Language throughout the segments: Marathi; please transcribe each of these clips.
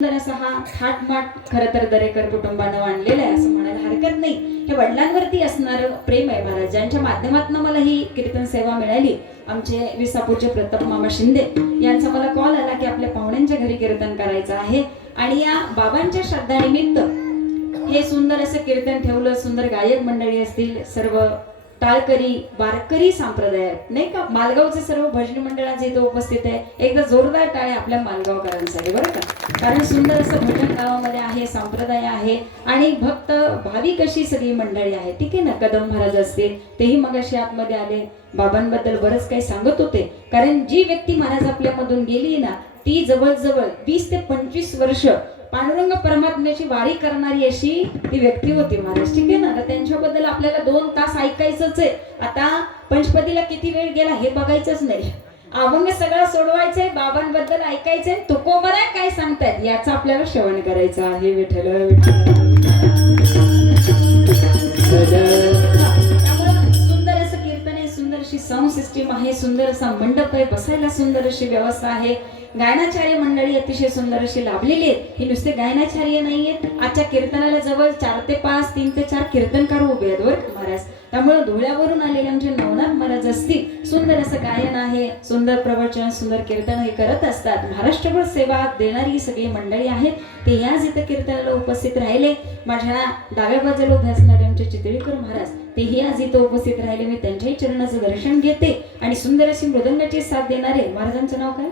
असा हा थाटमाट खरं तर दरेकर कुटुंबानं आणलेला आहे असं म्हणायला हरकत नाही. हे वडिलांवरती असणारं प्रेम आहे महाराज, ज्यांच्या माध्यमातून मला ही कीर्तन सेवा मिळाली. आमचे विसापूरचे प्रताप मामा शिंदे यांचा मला कॉल आला की आपल्या पाहुण्यांच्या घरी कीर्तन करायचं आहे आणि या बाबांच्या श्रद्धानिमित्त हे सुंदर असं कीर्तन ठेवलं. सुंदर गायक मंडळी असतील, सर्व टाळकरी वारकरी संप्रदाय नाही का, मालगावचे सर्व भजनी मंडळाचे इथे उपस्थित आहे. एकदा जोरदार टाळे आपल्या मालगावकरांसाठी बरं का, कारण सुंदर असं भजन गावामध्ये आहे, संप्रदाय आहे आणि भक्त भाविक अशी सगळी मंडळी आहे. ठीक आहे ना. कदम महाराज असतील, तेही मगाशी आतमध्ये आले, बाबांबद्दल बरंच काही सांगत होते. कारण जी व्यक्ती महाराज आपल्यामधून गेली ना, ती जवळजवळ 20 ते 25 वर्ष पांडुरंग परमात्म्याची वारी करणारी अशी ती व्यक्ती होती महाराज. ठीक आहे ना. तर त्यांच्याबद्दल आपल्याला 2 तास ऐकायचंच आहे. आता पंचपदीला किती वेळ गेला हे बघायचंच नाही, अभंग सगळं सोडवायचंय, बाबांबद्दल ऐकायचंय, तुकोबरा काय सांगतायत याचं आपल्याला श्रवण करायचं आहे. विठ्ठल विठ्ठल. सुंदर असं कीर्तन आहे, सुंदर अशी साऊंड सिस्टीम आहे, सुंदर असा मंडप आहे, बसायला सुंदर अशी व्यवस्था आहे. गायनाचार्य मंडळी अतिशय सुंदर अशी लाभलेली आहेत. ही नुसते गायनाचार्य नाहीयेत, आजच्या कीर्तनाला जवळ 4 ते 5 3 ते 4 कीर्तनकार उभे आहेत बरं महाराज. त्यामुळे धुळ्यावरून आलेले आमचे नवनाथ महाराज असतील, सुंदर असं गायन आहे, सुंदर प्रवचन, सुंदर कीर्तन हे करत असतात. महाराष्ट्रभर सेवा देणारी सगळी मंडळी आहेत, ते याच इथं कीर्तनाला उपस्थित राहिले. माझ्या डाव्या बाजूला उभे असणारे आमचे चितळीकर महाराज, तेही आज इथं उपस्थित राहिले. मी त्यांच्याही चरणाचं दर्शन घेते आणि सुंदर अशी मृदंगाची साथ देणारे महाराजांचं नाव काय?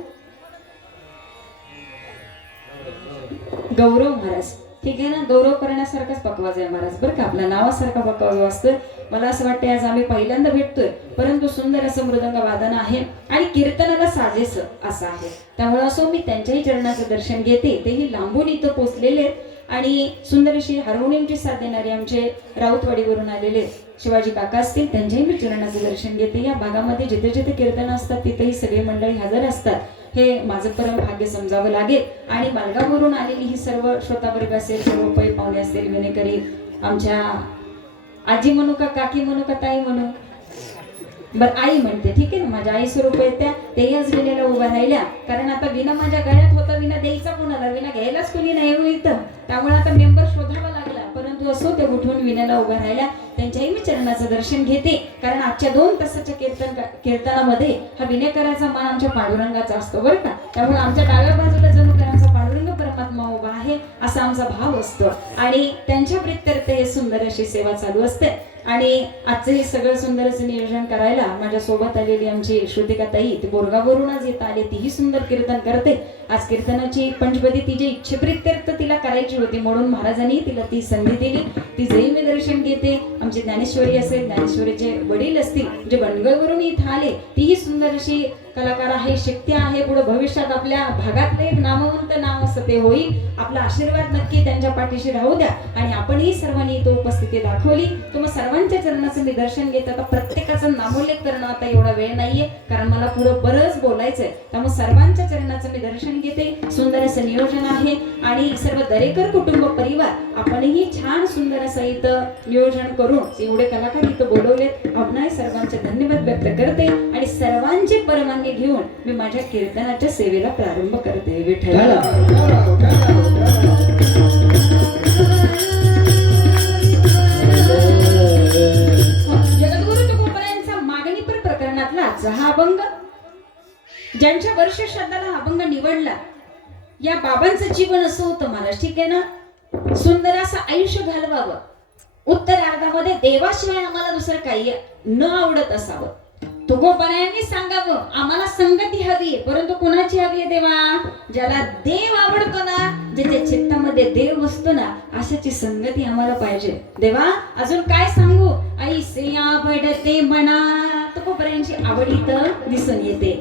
गौरव महाराज. ठीक आहे ना. गौरव करण्यासारखाच पकवाज आहे महाराज बरं का, आपल्या नावासारखा पकवाज असतं. मला असं वाटतं आज आम्ही पहिल्यांदा भेटतोय, परंतु सुंदर असं मृदंग वादन आहे आणि कीर्तनाला साजेस असं आहे. त्यामुळे असो मी त्यांच्याही चरणाचं दर्शन घेते. तेही लांबून इथं पोचलेले आहेत आणि सुंदर अशी हार्मोनियमची साथ देणारे आमचे राऊतवाडीवरून आलेले शिवाजी काका असतील, त्यांच्याही मी चरणाचं दर्शन घेते. या भागामध्ये जिथे जिथे कीर्तन असतात तिथेही सगळे मंडळी हजर असतात, हे माझं परम भाग्य समजावं लागेल. आणि मालगाववरून आलेली ही सर्व श्रोतावर्ग असेल, सर्व पै पाहुणे असतील, विनेकरी, आमच्या आजी म्हणू का, काकी म्हणू का, ताई म्हणू, बरं आई म्हणते, ठीक आहे ना. माझ्या आई स्वरूप आहेत त्या, तेही आज विनेला उभ्या राहिल्या. कारण आता विना माझ्या गळ्यात होता, विना द्यायचा कोणाला, विना घ्यायलाच कोणी नाही हो इथं. त्यामुळे आता मेंबर शोधावा लागला, परंतु असो ते उठून विनेला उभ्या राहिल्या. त्यांच्याही मी चरणाचं दर्शन घेते. कारण आजच्या 2 तासाच्या कीर्तनामध्ये हा विनेकराचा मान आमच्या पांडुरंगाचा असतो बरं का. त्यामुळे आमच्या डाव्या बाजूला जणू त्यांचा पांडुरंग परमात्मा उभा आहे असा आमचा भाव असतो आणि त्यांच्या प्रित्यर्थ हे सुंदर अशी सेवा चालू असते. आणि आजचं हे सगळं सुंदर असं नियोजन करायला माझ्या सोबत आलेली आमची श्रुतिका ताई, ती बोरगाववरून आज येत आले, तीही सुंदर कीर्तन करते. आज कीर्तनाची पंचपदी तिची इच्छेप्रित्यर्थ तिला करायची होती, म्हणून महाराजांनी तिला ती संधी दिली. तिचेही मी दर्शन घेते. आमची ज्ञानेश्वरी असेल, ज्ञानेश्वरीचे वडील असतील जे बनगळवरून इथं आले, तीही सुंदर अशी कलाकार आहे, शक्ती आहे. पुढे भविष्यात आपल्या भागातले एक नामवंत नाव असं ते होईल. आपला आशीर्वाद नक्की त्यांच्या पाठीशी राहू द्या आणि आपणही सर्वांनी इथं उपस्थिती दाखवली. तुम्हा सर्वांच्या चरणाचं मी दर्शन घेत. आता प्रत्येकाचं नामोल्लेख करणं आता एवढा वेळ नाहीये, कारण मला पुढं बरंच बोलायचंय. त्यामुळे सर्वांच्या चरणाचं मी दर्शन घेते. सुंदर असं नियोजन आहे आणि सर्व दरेकर कुटुंब परिवार आपणही छान सुंदर असं इथं नियोजन करून एवढे कलाकार इथं बोलवलेत. आपणाही सर्वांचे धन्यवाद व्यक्त करते आणि सर्वांचे परवानगी घेऊन मी माझ्या कीर्तनाच्या सेवेला प्रारंभ करते. विठ्ठल. जगद्गुरु तुकोबरायांचा मागणीपर प्रकरणातला आजचा हा अभंग, ज्यांच्या वर्ष श्राद्धाला अभंग निवडला, या बाबांचं जीवन असं होतं महाराज. ठीक आहे ना. सुंदर असं आयुष्य घालवावं, उत्तरार्धामध्ये देवाशिवाय आम्हाला दुसरं काही न आवडत असावं. तुकोबरायांनी सांगावं आम्हाला संगती हवी आहे, परंतु कोणाची हवी आहे? देवा. ज्याला देव आवडतो ना, ज्याच्या चित्तामध्ये देव असतो ना, अशाची संगती आम्हाला पाहिजे. देवा अजून काय सांगू, ऐसे आवडते मना. तुकोबरायांची आवड इथं दिसून येते.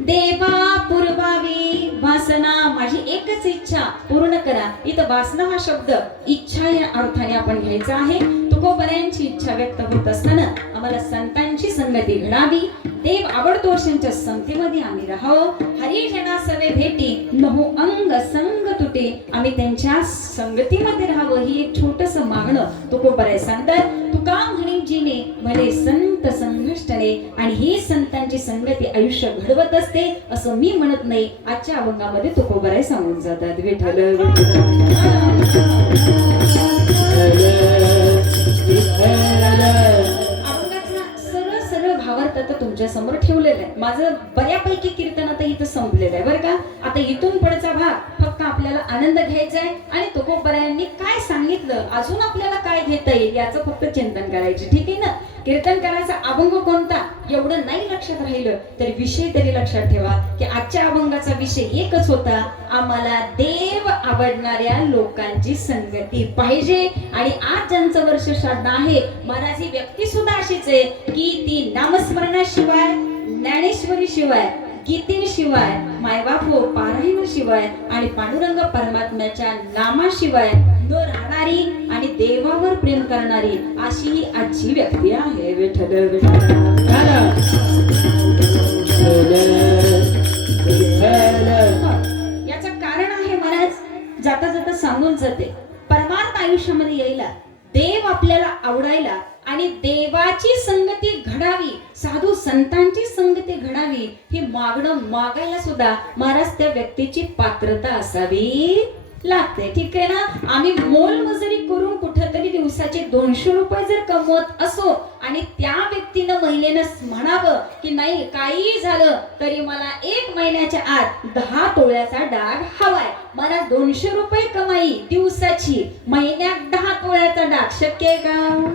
देवा पुरवावी वासना, माझी एकच इच्छा पूर्ण करा. इथं वासना हा शब्द इच्छा या अर्थाने आपण घ्यायचा आहे. तुकोबऱ्यांची इच्छा व्यक्त होत असताना आम्हाला संतांची संगती घडावी, देव आवडतोषांच्या संगतीमध्ये आम्ही राहावं, हरिजना सवे भेटी नहो अंग संग तुटे, आम्ही त्यांच्या संगतीमध्ये राहावं, ही एक छोटस मागणं तुकोबराय सांगतात. तुका म्हणे जीने भले संत संघष्टने, आणि ही संतांची संगती आयुष्य घडवत असते असं मी म्हणत नाही. आजच्या अभंगामध्ये तुकोबराय सांगून जातात. विठ्ठल सरळ सरळ भावार्थ आता तुमच्या समोर ठेवलेलं आहे. माझं बऱ्यापैकी कीर्तन आता इथं संपलेलं आहे बरं का. आता इथून पुढचा भाग फक्त आपल्याला आनंद घ्यायचा आहे आणि तुकोबरायांनी काय सांगितलं, अजून आपल्याला काय घेता येईल याचं फक्त चिंतन करायचे. ठीक आहे ना. कीर्तन करायचा अभंग कोणता एवढं नाही लक्षात राहिलं तर विषय तरी लक्षात ठेवा की आजच्या अभंगाचा विषय एकच होता, आम्हाला देव आवडणाऱ्या लोकांची संगती पाहिजे. आणि आज ज्यांचं वर्ष श्राद्ध आहे महाराज, ही व्यक्ती सुद्धा अशीच आहे की ती नामस्मरणाशिवाय, ज्ञानेश्वरी शिवाय, गीतेशिवाय, मायबापो पारायण शिवाय आणि पांडुरंग परमात्म्याच्या नामाशिवाय न राहणारी आणि देवावर प्रेम करणारी अशी ही आजची व्यक्ती आहे. विठ्ठल याचं कारण आहे महाराज, जाता जाता सांगून जाते, परमार्थ आयुष्यामध्ये यायला, देव आपल्याला आवडायला आणि देवाची संगती घडावी, साधू संतांची संगती घडावी, हे मागणं मागायला सुद्धा महाराज त्या व्यक्तीची पात्रता असावी लागते. ठीक आहे ना. आम्ही मोलमजुरी करून कुठेतरी दिवसाचे 200 रुपये जर कमवत असो आणि त्या व्यक्तीनं महिन्यानं म्हणावं की नाही काही झालं तरी मला 1 महिन्याच्या आत 10 तोळ्याचा डाग हवाय, मला 200 रुपये कमाई दिवसाची, महिन्यात 10 तोळ्याचा डाग शक्य आहे का?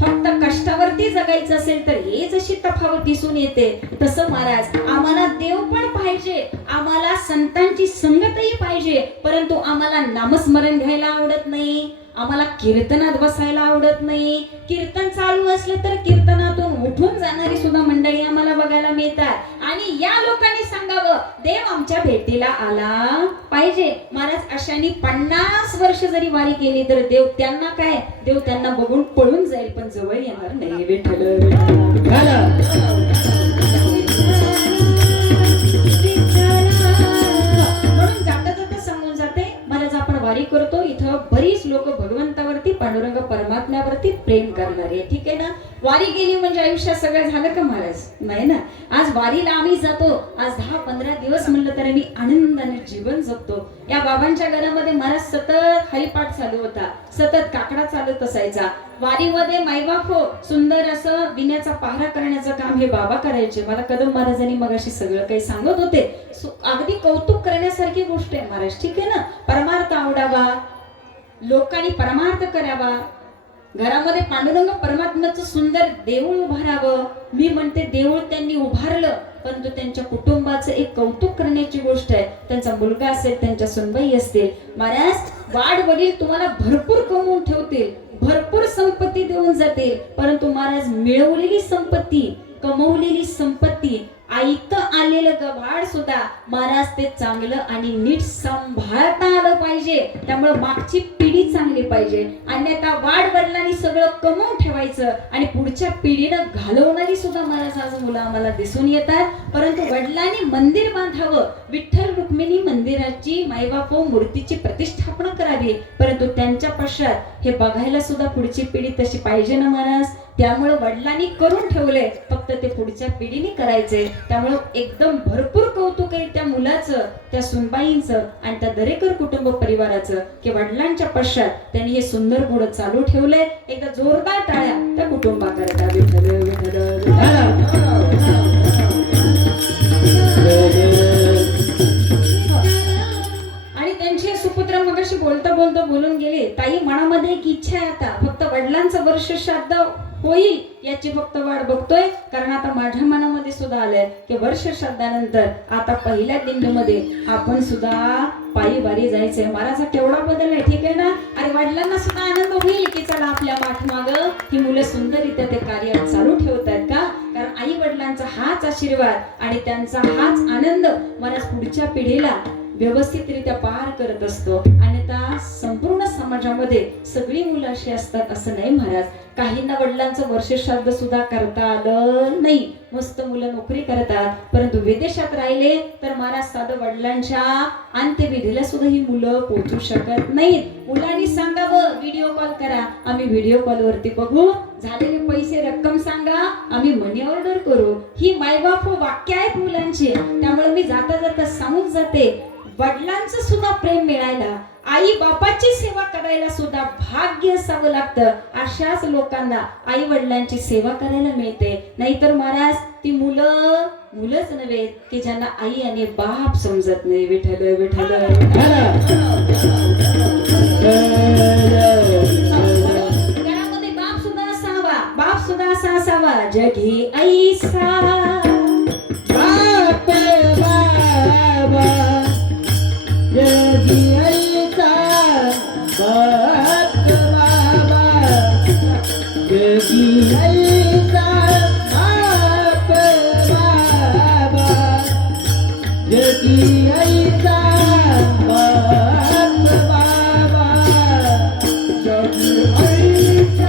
फक्त कष्टावरती जगायचं असेल तर हे जशी तफावत दिसून येते तसं महाराज आम्हाला देव पण पाहिजे, आम्हाला संतांची संगतही पाहिजे, परंतु आम्हाला नामस्मरण घ्यायला आवडत नाही, आम्हाला कीर्तनात बसायला आवडत नाही. कीर्तन चालू असलं तर कीर्तनातून उठून जाणारी सुद्धा मंडळी आम्हाला बघायला मिळतात आणि या लोकांनी सांगावं देव आमच्या भेटीला आला पाहिजे. महाराज अशाने 50 वर्ष जरी वारी केली तर देव त्यांना काय, देव त्यांना बघून पळून जाईल पण जवळ येणार नाही. विठ्ठल म्हणून जाता जाता सांगून जाते महाराज, आपण वारी करतो इथं बरीच लोक भगवंतावरती, पांडुरंग परमात्म्यावरती प्रेम करणारे. ठीक आहे ना. वारी गेली म्हणजे आयुष्यात सगळं झालं का महाराज? नाही ना. आज वारीला आम्ही जातो, आज 10-15 दिवस म्हणलं तर मी आनंदाने जीवन जगतो. या बाबांच्या घरामध्ये महाराज सतत हरिपाठ चालू होता, सतत काकडा चालत असायचा. वारीमध्ये मायबाप हो सुंदर असं विण्याचा पहारा करण्याचं काम हे बाबा करायचे. मला कदम महाराजांनी मग अशी सगळं काही सांगत होते. अगदी कौतुक करण्यासारखी गोष्ट आहे महाराज. ठीक आहे ना. परमार्थ आवडावा, लोकांनी परमार्थ करावा, घरामध्ये पांडुरंग परमात्म्याचं सुंदर देऊळ उभारावं. मी म्हणते देऊळ त्यांनी उभारलं परंतु त्यांच्या कुटुंबाचं एक कौतुक करण्याची गोष्ट आहे. त्यांचा मुलगा असेल, त्यांच्या सुनबाई असतील, महाराज वाढ वडील तुम्हाला भरपूर कमवून ठेवतील, भरपूर संपत्ती देऊन जातील, परंतु महाराज मिळवलेली संपत्ती, कमवलेली संपत्ती, ऐकतं आलेलं गव्हाड सुद्धा महाराज ते चांगलं आणि नीट सांभाळता आलं पाहिजे. त्यामुळे मागची पिढी चांगली पाहिजे. अन्यथा वाढ वडिलांनी सगळं कमवून ठेवायचं आणि पुढच्या पिढीनं घालवणारी सुद्धा महाराज आज मुलं आम्हाला दिसून येतात. परंतु वडिलांनी मंदिर बांधावं, विठ्ठल रुक्मिणी मंदिराची मायबाप मूर्तीची प्रतिष्ठापना करावी, परंतु त्यांच्या पश्चात हे बघायला सुद्धा पुढची पिढी तशी पाहिजे ना महाराज. त्यामुळे वडिलांनी करून ठेवले, फक्त ते पुढच्या पिढीने करायचे. त्यामुळे एकदम भरपूर कौतुक आहे त्या मुलाचं, त्या सुनबाईंचं आणि त्या दरेकर कुटुंब परिवाराचं की वडिलांच्या पश्चात त्यांनी हे सुंदर गुण चालू ठेवलंय. एकदा जोरदार टाळ्या त्या कुटुंबाकरता. आणि त्यांचे सुपुत्र मगाशी बोलता बोलता बोलून गेले, ताई मनामध्ये एक इच्छा आहे, आता फक्त वडिलांचं वर्ष श्राद्ध होईल याची फक्त वाट बघतोय. कारण आता माझ्या मनामध्ये सुद्धा आलंय की वर्ष श्राद्धानंतर आता पहिल्या दिंडीमध्ये आपण सुद्धा पायी वारी जायचंय. महाराज केवढा बदल आहे. ठीक आहे ना. अरे वडिलांना सुद्धा आनंद होईल की चला आपल्या पाठीमाग ही मुलं सुंदररित्या ते कार्य चालू ठेवतात का. कारण आई वडिलांचा हाच आशीर्वाद आणि त्यांचा हाच आनंद महाराज पुढच्या पिढीला व्यवस्थितरित्या पार करत असतो. अन्यथा संपूर्ण समाजामध्ये सगळी मुलं अशी असतात असं नाही महाराज. काहींना वडिलांचं वर्षश्राद्ध सुद्धा करता आलं नाही, मस्त मुलं नोकरी करतात, परंतु विदेशात राहिले तर महाराज साधं वडिलांच्या अंत्यविधीला सुद्धा ही मुलं पोहोचू शकत नाहीत. मुलांनी सांगावं व्हिडिओ कॉल करा, आम्ही व्हिडिओ कॉल वरती बघू, झालेले पैसे रक्कम सांगा, आम्ही मनी ऑर्डर करू. ही मायबाप वाक्य आहेत मुलांची. त्यामुळे मी जाता जाता सांगून जाते, वडिलांचं सुद्धा प्रेम मिळायला, आई बापाची सेवा करायला सुद्धा भाग्य असावं लागतं. अशाच लोकांना आई वडिलांची सेवा करायला मिळते. नाहीतर महाराज ती मुलंच नव्हे की ज्यांना आई आणि बाप समजत नाही. विठ्ठल विठ्ठल घरामध्ये बाप सुद्धा असावा, बाप सुद्धा असा असावा, जगी ऐसा बाप बाबा, जगी ऐसा बाप बाबा, जगी ऐसा बाप बाबा, जगी ऐसा बाप बाबा, जगी ऐसा बाप बाबा, जगी ऐसा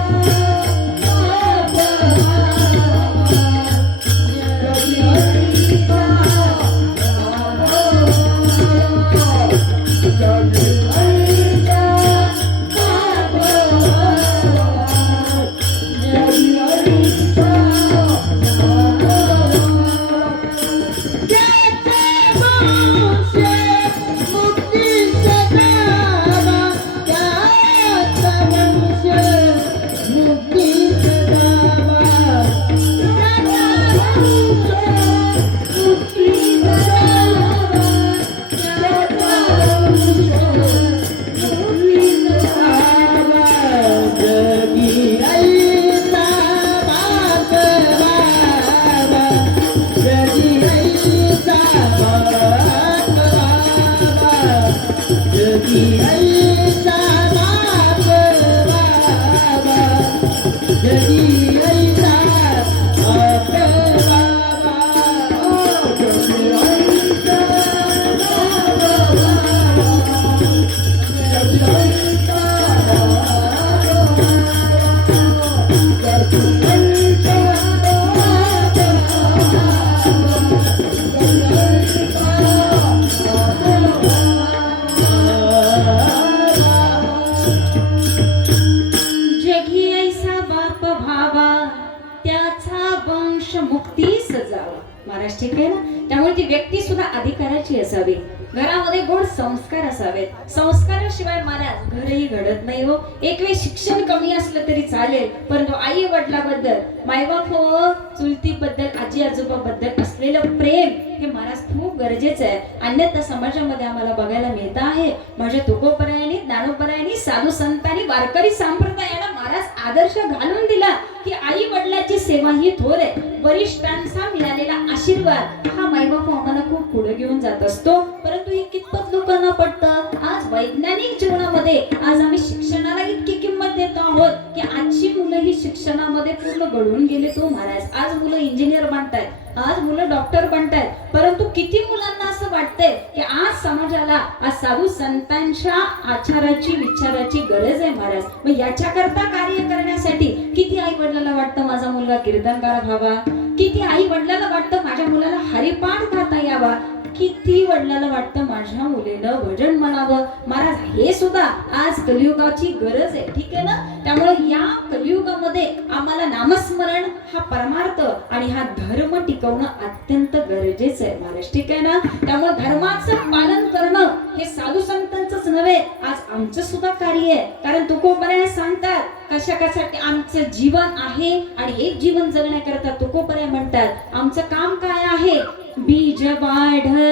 महाराज. ठीक आहे ना. त्यामुळे ती व्यक्ती सुद्धा अधिकाराची असावी, घरामध्ये गोड संस्कार असावेत. संस्काराशिवाय महाराज घरही घडत नाही हो. एक वेळ शिक्षण कमी असलं तरी चालेल, परंतु आई वडिलाबद्दल, मायबाप हो चुलतीबद्दल, आजी आजोबाबद्दल असलेलं प्रेम हे महाराज खूप गरजेचं आहे. अन्यथा समाजामध्ये आम्हाला बघायला मिळत आहे, माझ्या तुकोपरायांनी, ज्ञानोपरायांनी, साधू संतांनी, वारकरी संप्रदायाला महाराज आदर्श घालून दिला की आई वडिलाची सेवा ही थोर आहे. वरिष्ठांचा मिळालेला आशीर्वाद हा मायबाप आम्हाला खूप पुढे घेऊन जात असतो. परंतु हे कितपत लोकांना पडतं? आज वैज्ञानिक जीवनामध्ये आज आम्ही शिक्षणाला इतकी किंमत देतो आहोत की आजची मुलं ही शिक्षणामध्ये पूर्ण घडून गेले तो महाराज. आज मुलं इंजिनियर बनतायत, आज मुलं डॉक्टर बनतायत, परंतु किती मुलांना असं वाटतंय की आज समाजाला, आज साधू संतांच्या आचाराची, विचाराची गरज आहे महाराज. मग याच्याकरता कार्य करण्यासाठी किती आई वडिलांना वाटतं माझा मुलगा कीर्तनकार व्हावा, किती आई वडिलांना वाटतं माझ्या मुलाला हरिपाठ गाता यावा, किती वडिलांना वाटतं माझ्या मुलीनं भजन म्हणावं. महाराज हे सुद्धा आज कलियुगाची गरज आहे. ठीक आहे ना. त्यामुळे या कलियुगामध्ये आम्हाला नामस्मरण हा परमार्थ आणि हा धर्म टिकवणं अत्यंत गरजेचं आहे महाराज. ठीक आहे ना. त्यामुळे धर्माचं पालन करणं हे साधू संतांचंच नव्हे, आज आमचं सुद्धा कार्य आहे. कारण तुकोबराय सांगतात कशासाठी आमचं जीवन आहे आणि हे जीवन जगण्याकरता तुकोबराय म्हणतात आमचं काम काय आहे? बीज वाढवावे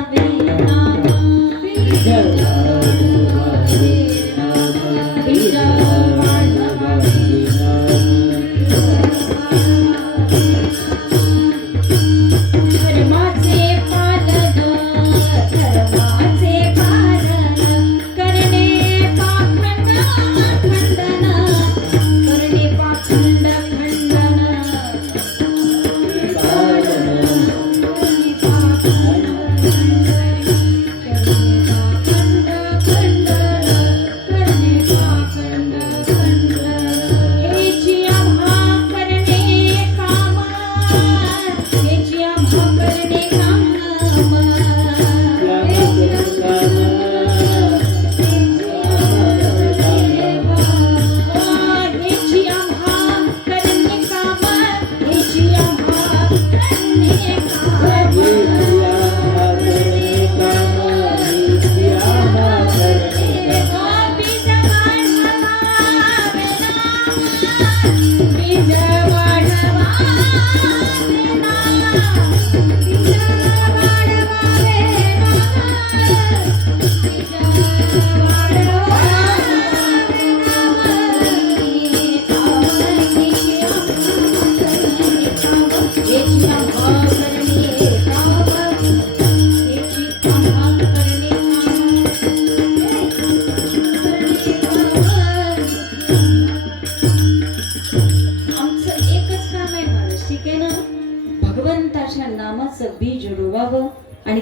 बीज खंड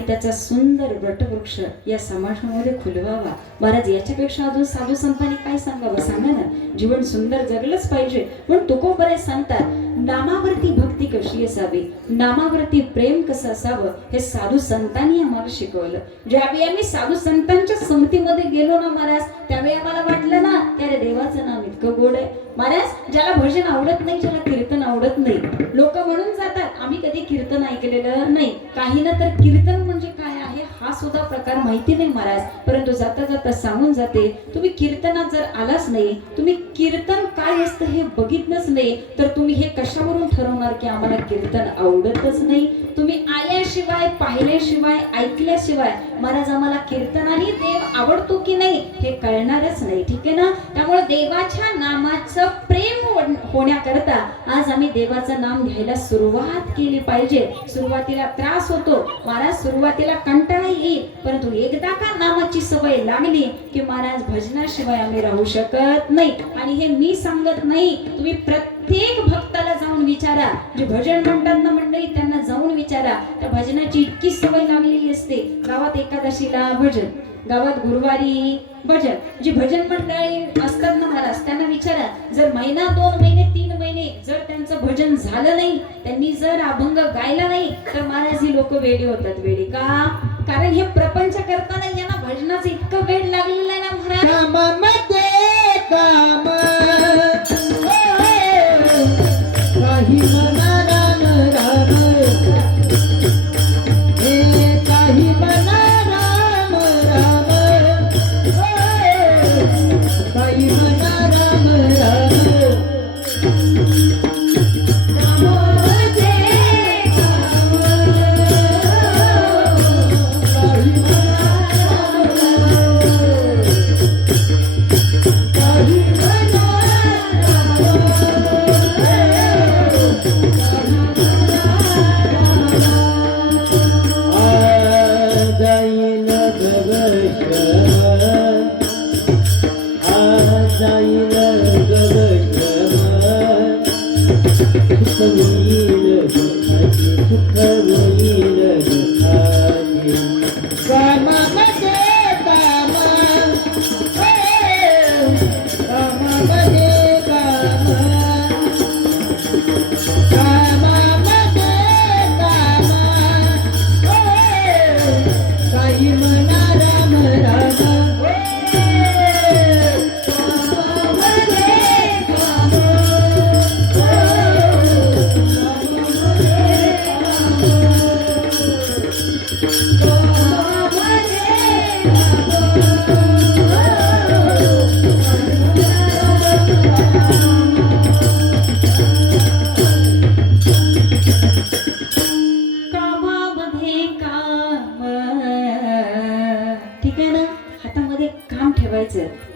त्याचा सुंदर वटवृक्ष या समाजामध्ये खुलवावा. महाराज याच्यापेक्षा अजून साधू संतांनी काय सांगावं सांगा ना. जीवन सुंदर जगलंच पाहिजे. पण तुकोबराय सांगतात नामावरती भक्ती कशी असावी, नामावरती प्रेम कसं असावं हे साधू संतांनी आम्हाला शिकवलं. ज्यावेळी आम्ही साधू संतांच्या संगतीमध्ये गेलो ना महाराज, त्यावेळी आम्हाला वाटलं ना की अरे देवाचं नाम इतकं गोड आहे. महाराज ज्याला भजन आवडत नाही, ज्याला कीर्तन आवडत नाही, लोक म्हणून जातात आम्ही कधी कीर्तन ऐकलेलं नाही. काही ना तर कीर्तन म्हणजे काय आहे हा सुद्धा प्रकार माहिती नाही महाराज. परंतु जाता जाता सांगून जाते तुम्ही कीर्तनात जर आलाच नाही, तुम्ही कीर्तन काय असतं हे बघितलंच नाही, तर तुम्ही हे कशावरून ठरवणार की आम्हाला कीर्तन आवडतच नाही. तुम्ही आल्याशिवाय, पाहिल्याशिवाय, ऐकल्याशिवाय महाराज आम्हाला कीर्तनाने देव आवडतो की नाही हे कळणारच नाही. ठीक आहे ना. त्यामुळे देवाच्या नामाचं प्रेम होण्याकरता आज आम्ही देवाचं नाम घ्यायला सुरुवात केली पाहिजे. सुरुवातीला त्रास होतो महाराज, सुरुवातीला कंटाळा येईल, परंतु एकदा का नामाची सवय लागली की महाराज भजनाशिवाय आम्ही राहू शकत नाही. आणि हे मी सांगत नाही, तुम्ही प्रत्येक भक्ताला जाऊन विचारा, जे भजन म्हणतात ना मंडळी त्यांना जाऊन विचारा. त्या भजनाची इतकी सवय लागलेली असते. गावात एकादशीला भजन, गावात गुरुवारी भजन, जी भजन मंडळी असतात ना महाराज त्यांना विचारा, जर महिना, 2 महिने, 3 महिने जर त्यांचं भजन झालं नाही, त्यांनी जर अभंग गायला नाही, तर महाराज ही लोक वेडी होतात. वेडी का? कारण हे प्रपंच करताना यांना भजनाचं इतकं वेड लागलेलं आहे ना महाराज.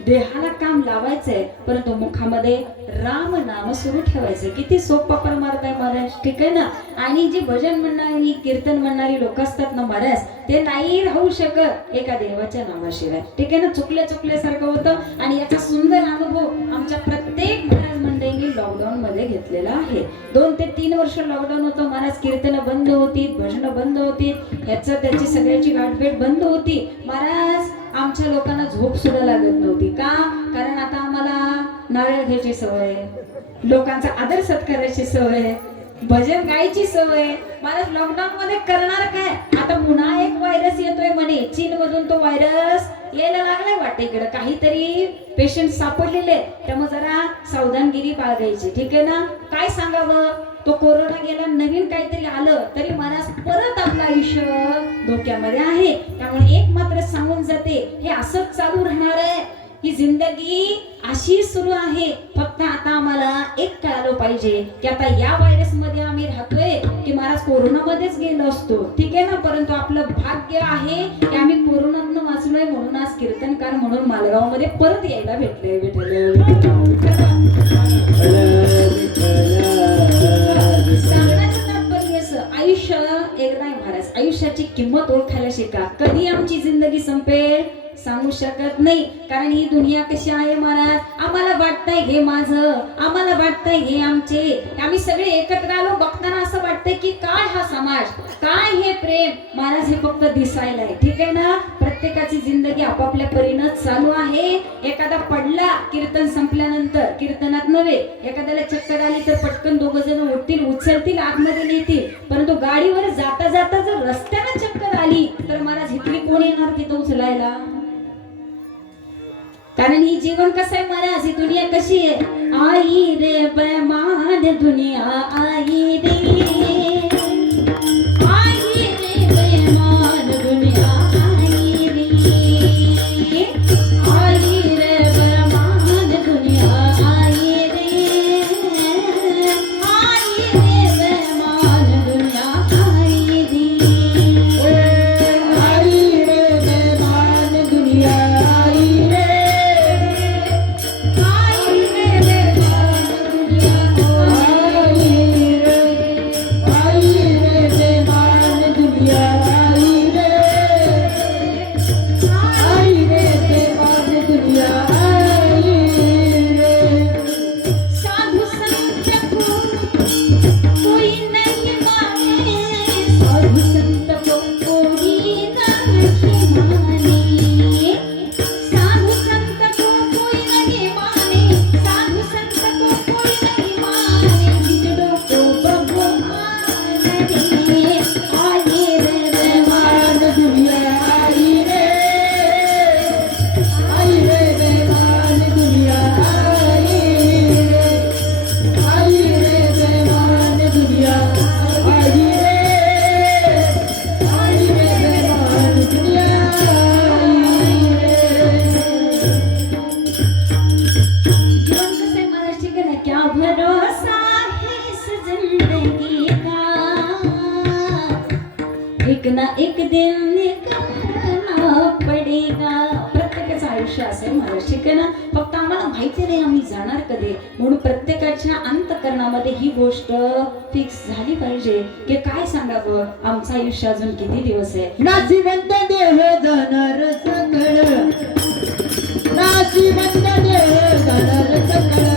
देहाला काम लावायचंय, परंतु मुखामध्ये राम नाम सुरू ठेवायचं. किती सोपा परमार्थ आहे महाराज. ठीक आहे ना. आणि जे भजन म्हणणारी, कीर्तन म्हणणारी लोक असतात ना महाराज, ते नाही राहू शकत एका देवाच्या नावाशिवाय. ठीक आहे ना. चुकल्यासारखं होतं. आणि याचा सुंदर अनुभव आमच्या प्रत्येक महाराज मंडळींनी लॉकडाऊन मध्ये घेतलेला आहे. 2 ते 3 वर्ष लॉकडाऊन होतं महाराज. कीर्तन बंद होती, भजन बंद होती, त्याची सगळ्याची गाठभेट बंद होती महाराज. आमच्या लोकांना झोप सुद्धा लागत नव्हती. का? कारण आता आम्हाला नारळ घ्यायची सवय, लोकांचा आदर सत्काराची सवय, भजन गायची सवय. महाराज लॉकडाऊन मध्ये करणार काय? आता पुन्हा एक व्हायरस येतोय म्हणे चीन मधून. तो व्हायरस यायला लागलाय वाटते इकडे. काहीतरी पेशंट सापडलेले, त्यामुळे जरा सावधानगिरी बाळगायची. ठीक आहे ना. काय सांगावं, तो कोरोना गेला, नवीन काहीतरी आलं तरी महाराज परत आपलं आयुष्य धोक्यामध्ये आहे. त्यामुळे एक मात्र सांगून जाते, हे असंच चालू राहणार आहे. ही जिंदगी अशी सुरू आहे. फक्त आता आम्हाला एक कळालं पाहिजे की आता या व्हायरस मध्ये आम्ही राहतोय की महाराज कोरोना मध्येच गेलो असतो. ठीक आहे ना. परंतु आपलं भाग्य आहे की आम्ही कोरोनातून वाचलोय, म्हणून आज कीर्तनकार म्हणून मालगाव मध्ये परत यायला भेटले. सांगण्याचं तात्पर्य असं, आयुष्य एकदा आहे महाराज. आयुष्याची किंमत ओळखायला शिका. कधी आमची जिंदगी संपेल सांगू शकत नाही, कारण ही दुनिया कशी आहे महाराज. आम्हाला वाटतंय हे माझं, आम्हाला वाटतंय हे आमचे, आम्ही सगळे एकत्र आलो बघताना असं वाटतंय की काय हा समाज, काय हे प्रेम. महाराज हे फक्त दिसायला आहे, ठीक आहे ना. प्रत्येकाची जिंदगी आपापल्या परीनं चालू आहे. एखादा पडला कीर्तन संपल्यानंतर, कीर्तनात नव्हे, एखाद्याला चक्कर आली तर पटकन दोघ जण उठतील, उचलतील, आतमध्ये नेतील. परंतु गाडीवर जाता जाता जर रस्त्यानं चक्कर आली तर महाराज इथली कोण येणार तिथं उचलायला. कारण ही जीवन कसं आहे महाराज, ही दुनिया कशी आहे. आई रे बेमान दुनिया, आई रे, आई रे बेमान दुनिया, आई रे, आई रे बेमान दुनिया, आई रे, आई रे बेमान दुनिया, आई रे, आई रे बेमान दुनिया, आई रे, एक ना एक दिन निकलना पडेगा. प्रत्येकाचं आयुष्य असेल महाराज, ठीक आहे ना. फक्त आम्हाला माहिती नाही आम्ही जाणार कधी, म्हणून प्रत्येकाच्या अंतःकरणामध्ये ही गोष्ट फिक्स झाली पाहिजे की काय सांगावं, आमचं आयुष्य अजून किती दिवस आहे. नाशिवंत देह जाणार सकळ, नाशिवंत देह जाणार सकळ,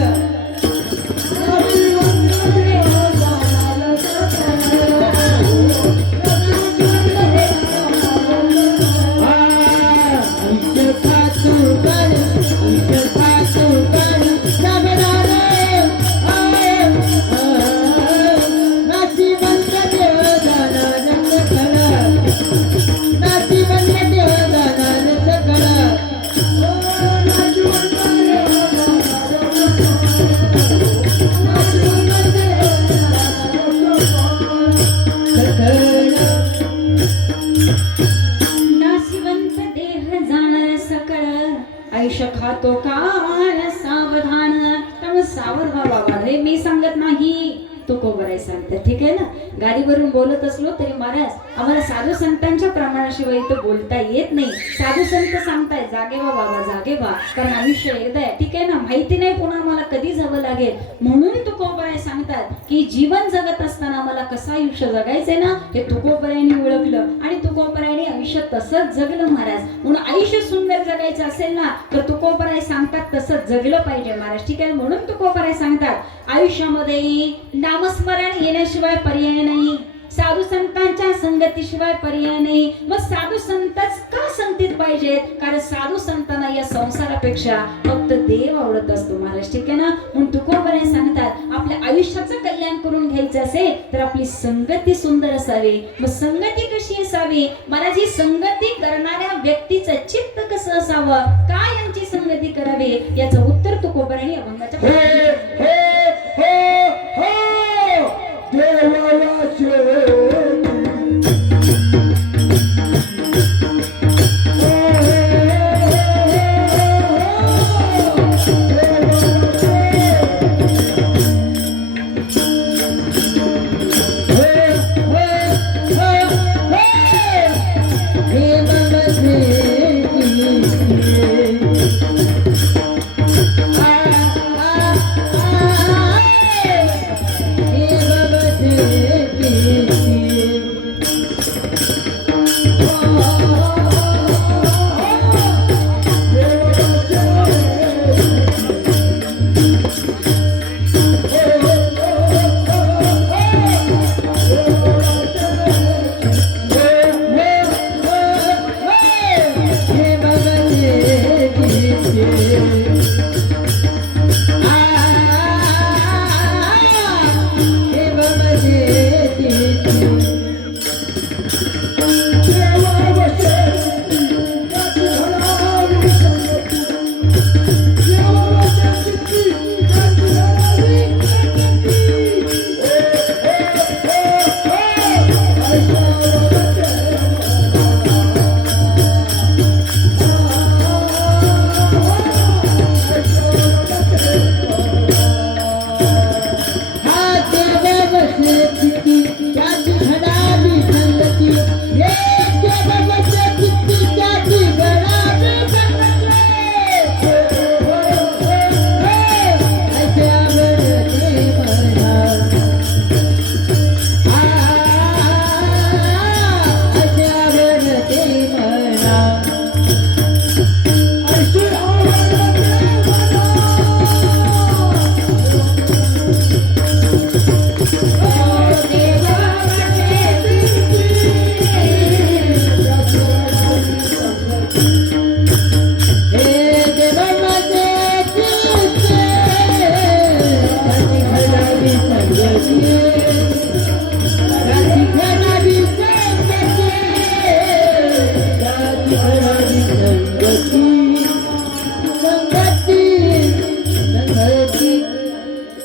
आयुष्य खातो काळ सावधान. त्यामुळे सावध व्हा बाबा, हे मी सांगत नाही, तुकोबराय सांगतात, ठीक आहे ना. गाडीवरून बोलत असलो तरी महाराज आम्हाला साधू संतांच्या प्रमाणाशिवाय इथं बोलता येत नाही. साधू संत सांगताय जागे व्हा बाबा, जागे व्हा, कारण आयुष्य एकदा आहे, ठीक आहे ना. माहिती नाही पुन्हा आम्हाला कधी जावं लागेल, म्हणून तुकोबराय सांगतात की जीवन जगत असताना आम्हाला कसं आयुष्य जगायचंय ना, हे तुकोबरायांनी ओळखलं आणि तुकोबरायांनी आयुष्य तसंच जगलं महाराज. म्हणून आयुष्य सुंदर जगायचं असेल ना तर तुकोबराय सांगतात तसंच जगलं पाहिजे महाराज, ठीक आहे. म्हणून तुकोबराय सांगतात आयुष्यामध्ये नामस्मरण येण्याशिवाय पर्याय नाही, साधू संतांच्या संगतीशिवाय पर्याय नाही. मग साधू संतच का संगतीत पाहिजेत, कारण साधू संतांना या संसारापेक्षा फक्त देव आवडत असतो महाराज, ठीक आहे ना. म्हणून तुकोबराय सांगतात आपल्या आयुष्याचं कल्याण करून घ्यायचं असेल तर आपली संगती सुंदर असावी. मग संगती कशी असावी महाराज, ही संगती करणाऱ्या व्यक्तीचं चित्त कसं असावं, काय यांची संगती करावी, याचं उत्तर तुकोबरायांनी अभंगाच्या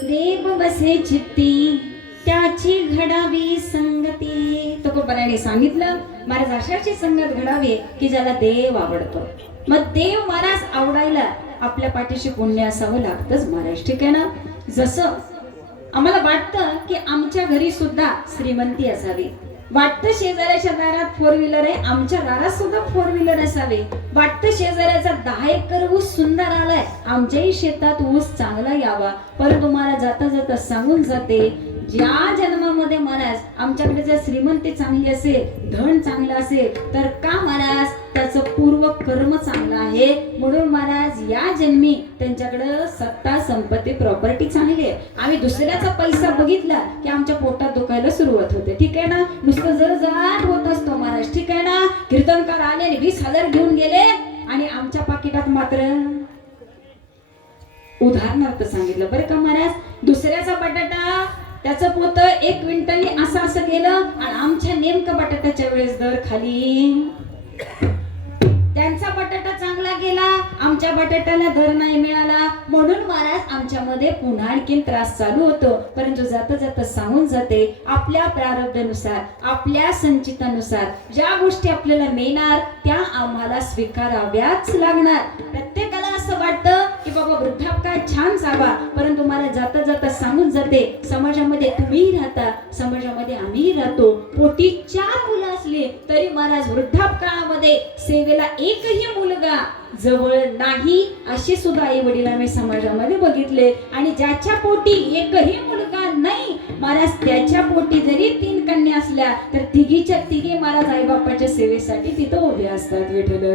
देव बसे चित्ती त्याची घडावी संगती. तुकोबाराने सांगितलं महाराज अशाची संगत घडावी की ज्याला देव आवडतो. मग देव महाराज आवडायला आपल्या पाठीशी पुण्य असावं लागतंच महाराज. ठीक आहे ना. जसं आम्हाला वाटतं की आमच्या घरी सुद्धा श्रीमंती असावी, वाटतं शेजाऱ्याच्या दारात 4 व्हीलर आहे, आमच्या दारात सुद्धा 4 व्हीलर असावे, वाटतं शेजाऱ्याचा 10 एकर ऊस सुंदर आलाय, आमच्याही शेतात ऊस चांगला यावा. परंतु मला जाता जाता सांगून जाते, ज्या जन्मामध्ये महाराज आमच्याकडे जर श्रीमंती चांगली असेल, धन चांगलं असेल, तर का महाराज त्याचं पूर्व कर्म चांगलं आहे म्हणून महाराज या जन्मी त्यांच्याकडे सत्ता संपत्ती प्रॉपर्टी चांगली आहे. आम्ही दुसऱ्याचा पैसा बघितला की आमच्या पोटात दुखायला सुरुवात होते. ठीक आहे ना. नुसतं जर होत असतो महाराज. ठीक आहे ना. कीर्तनकार आले आणि 20,000 घेऊन गेले आणि आमच्या पाकिटात मात्र उदाहरणार्थ सांगितलं बरं का महाराज, दुसऱ्याचा बटाटा त्याचं पोत 1 क्विंटल असं गेलं आणि आमच्या नेमकं बटाट्याच्या वेळेस दर खाली. त्यांचा बटाटा चांगला गेला, आमच्या बटाट्याला दर नाही मिळाला म्हणून महाराज आमच्यामध्ये पुन्हा आणखीन त्रास चालू होतो. परंतु जाता जाता सांगून जाते, आपल्या प्रारब्धानुसार आपल्या संचितानुसार ज्या गोष्टी आपल्याला मिळणार त्या आम्हाला स्वीकाराव्याच लागणार. प्रत्येकाला असं वाटतं की बाबा वृद्धापकाळ छान जावा, परंतु मला जाता जाता सांगून जाते, समाजामध्ये तुम्ही राहता, समाजामध्ये आम्ही राहतो. पोटी 4 मुलं असली तरी महाराज वृद्धापकाळामध्ये सेवेला एकही मुलगा जवळ नाही असे सुद्धा आई वडील आम्ही समाजामध्ये बघितले. आणि ज्याच्या पोटी एकही मुलगा नाही महाराज, त्याच्या पोटी जरी 3 कन्या असल्या तर तिघीच्या तिघी महाराज आई बापाच्या सेवेसाठी तिथं उभे असतात. विठ्ठल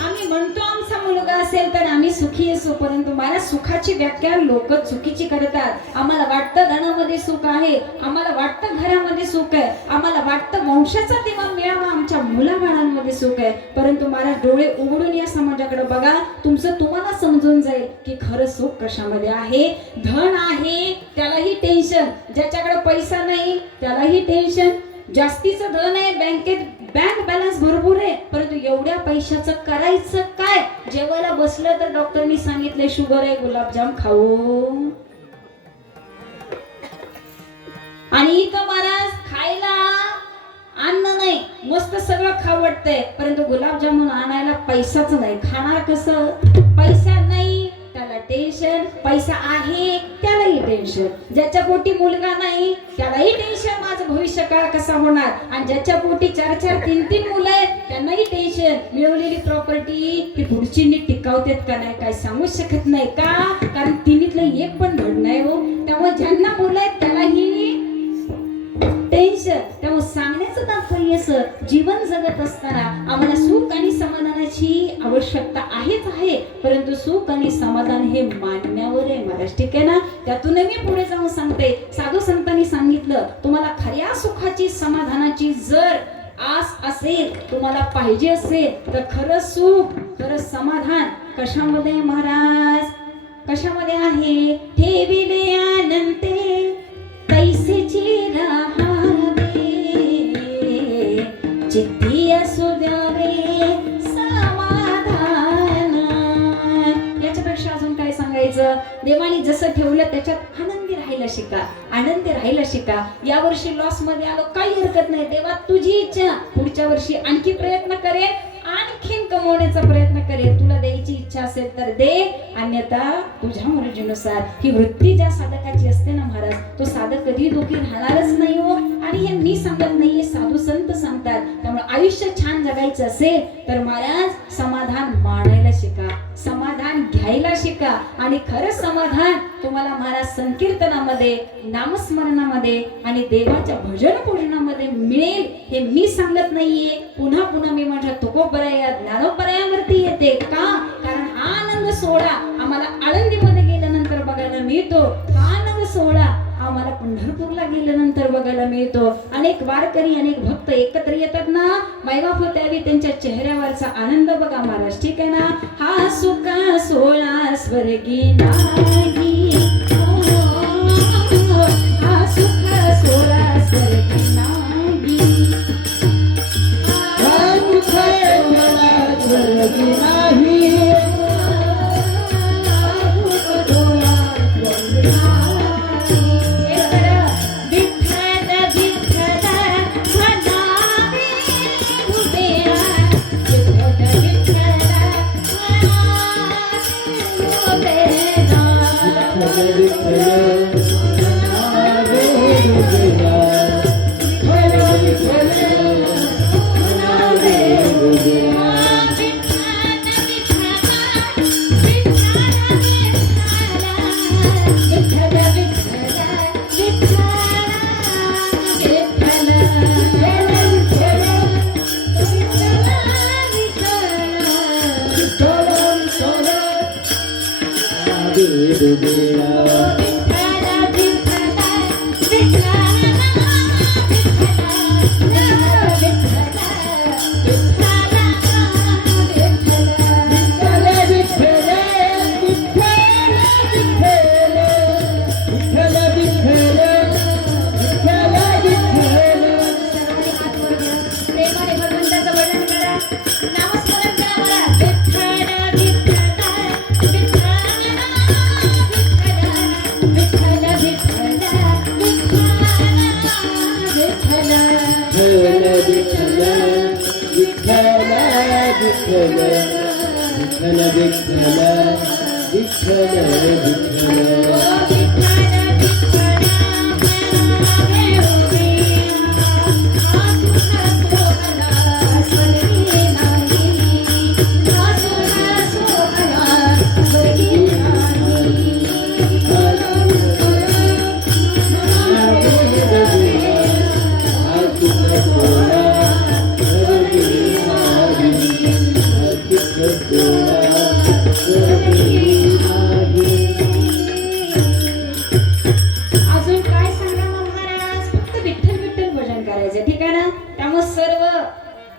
आम्ही म्हणतो आमचा मुलगा असेल तर आम्ही सुखी असू, परंतु मला सुखाची व्याख्या लोक चुकीची करतात. आम्हाला वाटतं धनामध्ये सुख आहे, आम्हाला वाटतं घरामध्ये सुख आहे, आम्हाला वाटतं वंशाचा दिवा मिळावा, आमच्या मुलाबाळांमध्ये सुख आहे. परंतु मला डोळे उघडून या समाजाकडे बघा, तुमचं तुम्हाला समजून जाईल की खरं सुख कशामध्ये आहे. धन आहे त्यालाही टेन्शन, ज्याच्याकडे पैसा नाही त्यालाही टेन्शन. जास्तीचं धन आहे, बँक बॅलन्स भरपूर आहे, परंतु एवढ्या पैशाचं करायचं काय. जेवायला बसलं तर डॉक्टरनी सांगितले शुगर आहे, गुलाबजाम खाऊ. आणि इथं महाराज खायला अन्न नाही, मस्त सगळं खाऊ वाटतंय, परंतु गुलाबजामुन आणायला पैसाच नाही. खाणार कसं. पैसा नाही त्याला टेन्शन, पैसा आहे त्यालाही टेन्शन. ज्याच्या पोटी मुलगा नाही त्यालाही टेन्शन, माझं भविष्य काळ कसा होणार. आणि ज्याच्या पोटी 4-4, 3-3 मुलं आहेत त्यांनाही टेन्शन, मिळवलेली प्रॉपर्टी ही पुढची नीट टिकावतेत का नाही काय सांगू शकत नाही. का. कारण तिन्हीतलं एक पण धड नाही हो. त्यामुळे ज्यांना मुलं आहेत त्यालाही टेन्शन. त्यामुळे सांगण्याचं तात्पर्य असं, जीवन जगत असताना आम्हाला सुख आणि समाधानाची आवश्यकता आहेच आहे, परंतु सुख आणि समाधान हे मानण्यावर आहे महाराज. ठीक आहे ना. त्यातून मी पुढे जाऊन सांगते, साधू संतांनी सांगितलं, तुम्हाला खऱ्या सुखाची समाधानाची जर आस असेल, तुम्हाला पाहिजे असेल, तर खरं सुख खरं समाधान कशामध्ये महाराज, कशामध्ये आहे? ठेविले आनंदे तैसेची राहावे, चित्ती असू द्यावे समाधान. याच्यापेक्षा अजून काय सांगायचं? देवाने जसं ठेवलं त्याच्यात आनंदी राहायला शिका, आनंदी राहायला शिका. या वर्षी लॉस मध्ये आलो काही हरकत नाही, देवा तुझी इच्छा, पुढच्या वर्षी आणखी प्रयत्न करेन, आणखीन कमवण्याचा प्रयत्न करेल. तुला द्यायची इच्छा असेल तर दे, अन्यथा तुझ्या मर्जीनुसार. ही वृत्ती ज्या साधकाची असते ना महाराज, तो साधक कधी दुःखी राहणारच नाही हो. आणि हे मी सांगत नाहीये, साधू संत सांगतात. त्यामुळे आयुष्य छान जगायचं असेल तर महाराज समाधान मानायला शिका, समाधान घ्यायला शिका. आणि खरं समाधान तुम्हाला महाराज संकीर्तनामध्ये, नामस्मरणामध्ये आणि देवाच्या भजन पूजनामध्ये मिळेल. हे मी सांगत नाहीये, पुन्हा पुन्हा मी माझ्या तुकोबराया ज्ञानोबरायावरती येते. का? कारण हा आनंद सोहळा आम्हाला आळंदीमध्ये गेल्यानंतर बघायला मिळतो, हा आनंद सोहळा आम्हाला पंढरपूरला गेल्यानंतर बघायला मिळतो. अनेक वारकरी, अनेक भक्त एकत्र येतात ना, मायबाप त्यावेळी त्यांच्या चेहऱ्यावरचा आनंद बघा महाराज. ठीक आहे ना. हा सुख सोहळा स्वर्गी नाही, हा सुख सोहळा स्वर्गी नाही, हा दुःख मला स्वर्गी नाही,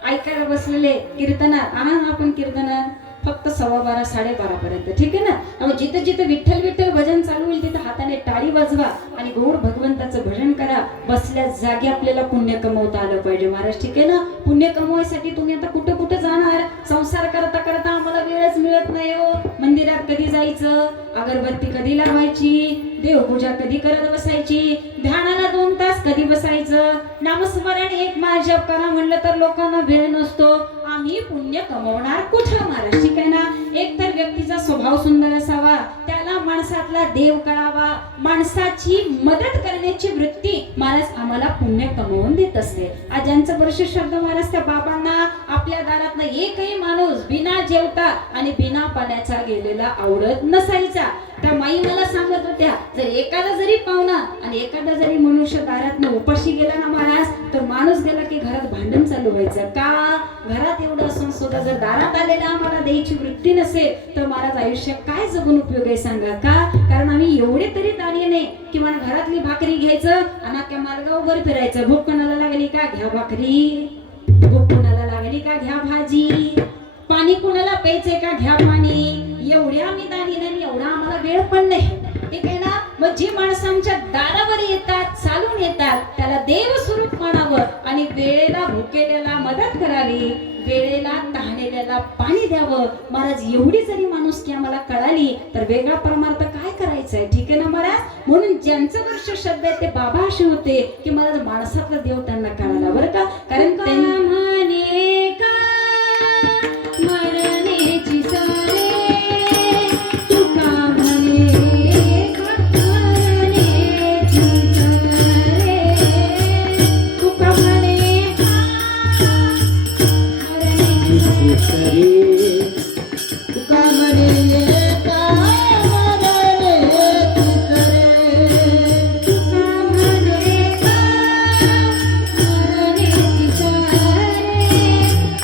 ऐकायला बसलेले कीर्तनात आपण कीर्तनात फक्त 12:15 12:30 पर्यंत. ठीक आहे ना. त्यामुळे जिथे जिथे विठ्ठल विठ्ठल भजन चालू होईल तिथे हाताने टाळी वाजवा आणि गोड भगवंताचं भजन करा. बसल्या जागी आपल्याला पुण्य कमवता आलं पाहिजे महाराज. ठीक आहे ना. पुण्य कमवायसाठी तुम्ही आता कुठे कुठे जाणार? संसार करता करता आम्हाला वेळच मिळत नाही हो. मंदिरात कधी जायचं, अगरबत्ती कधी लावायची, देवपूजा कधी करत बसायची, ध्यानाला 2 तास कधी बसायचं, नामस्मरण 1 माळ जप करा म्हणलं तर लोकांना वेळ नसतो. आम्ही मी पुण्य कमवणार कुठं महाराज? ठीक आहे ना. एक तर व्यक्तीचा स्वभाव सुंदर असावा, त्याला माणसातला देव कळावा, माणसाची मदत करण्याची वृत्ती महाराज आम्हाला पुण्य कमवून देत असते. आज ज्यांचं वर्ष शब्द महाराज त्या बाबांना आपल्या दारातनं एकही माणूस बिना जेवता आणि बिना पाण्याचा गेलेला आवडत नसायचा. त्या माई मला सांगत होत्या, जर एखादा जरी पाहुणा आणि एखादा जरी मनुष्य दारातनं उपाशी गेला ना महाराज, तर माणूस गेला की घरात भांडण चालू व्हायचं. का? घरात एवढं असून सुद्धा जर दारात आलेला आम्हाला द्यायची वृत्ती नसेल तर महाराज आयुष्य काय जगून उपयोग आहे सांगा? का? कारण आम्ही एवढे तरी दाणी नाही की मला घरातली भाकरी घ्यायचं आणि अख्ख्या मार्गावर फिरायचं. भूक कोणाला लागली का? घ्या भाकरी. भूक कोणाला लागली का? घ्या भाजी. पाणी कोणाला प्यायचंय का? घ्या पाणी. एवढ्या आम्ही दाणी नाही, एवढा आम्हाला वेळ पण नाही. ठीक आहे ना. मग जी माणसं आमच्या दारावर येतात, चालून येतात, त्याला देव स्वरूप मानावं आणि वेळेला भुकेलेला मदत करावी, वेळेला तहानेल्याला पाणी द्यावं. महाराज एवढी जरी माणुसकी आम्हाला कळाली तर वेगळा परमार्थ काय करायचंय? ठीक आहे ना महाराज. म्हणून ज्यांचं वर्ष श्रद्धा आहे ते बाबा असे होते की महाराज माणसातला देव त्यांना कळाला बरं का. कारण म्हणे का मरण्याची सारे तुका म्हणे का मरण्याची सारे तुका म्हणे का मरण्याची सारे तुका म्हणे का मरण्याची सारे तुका म्हणे का मरण्याची सारे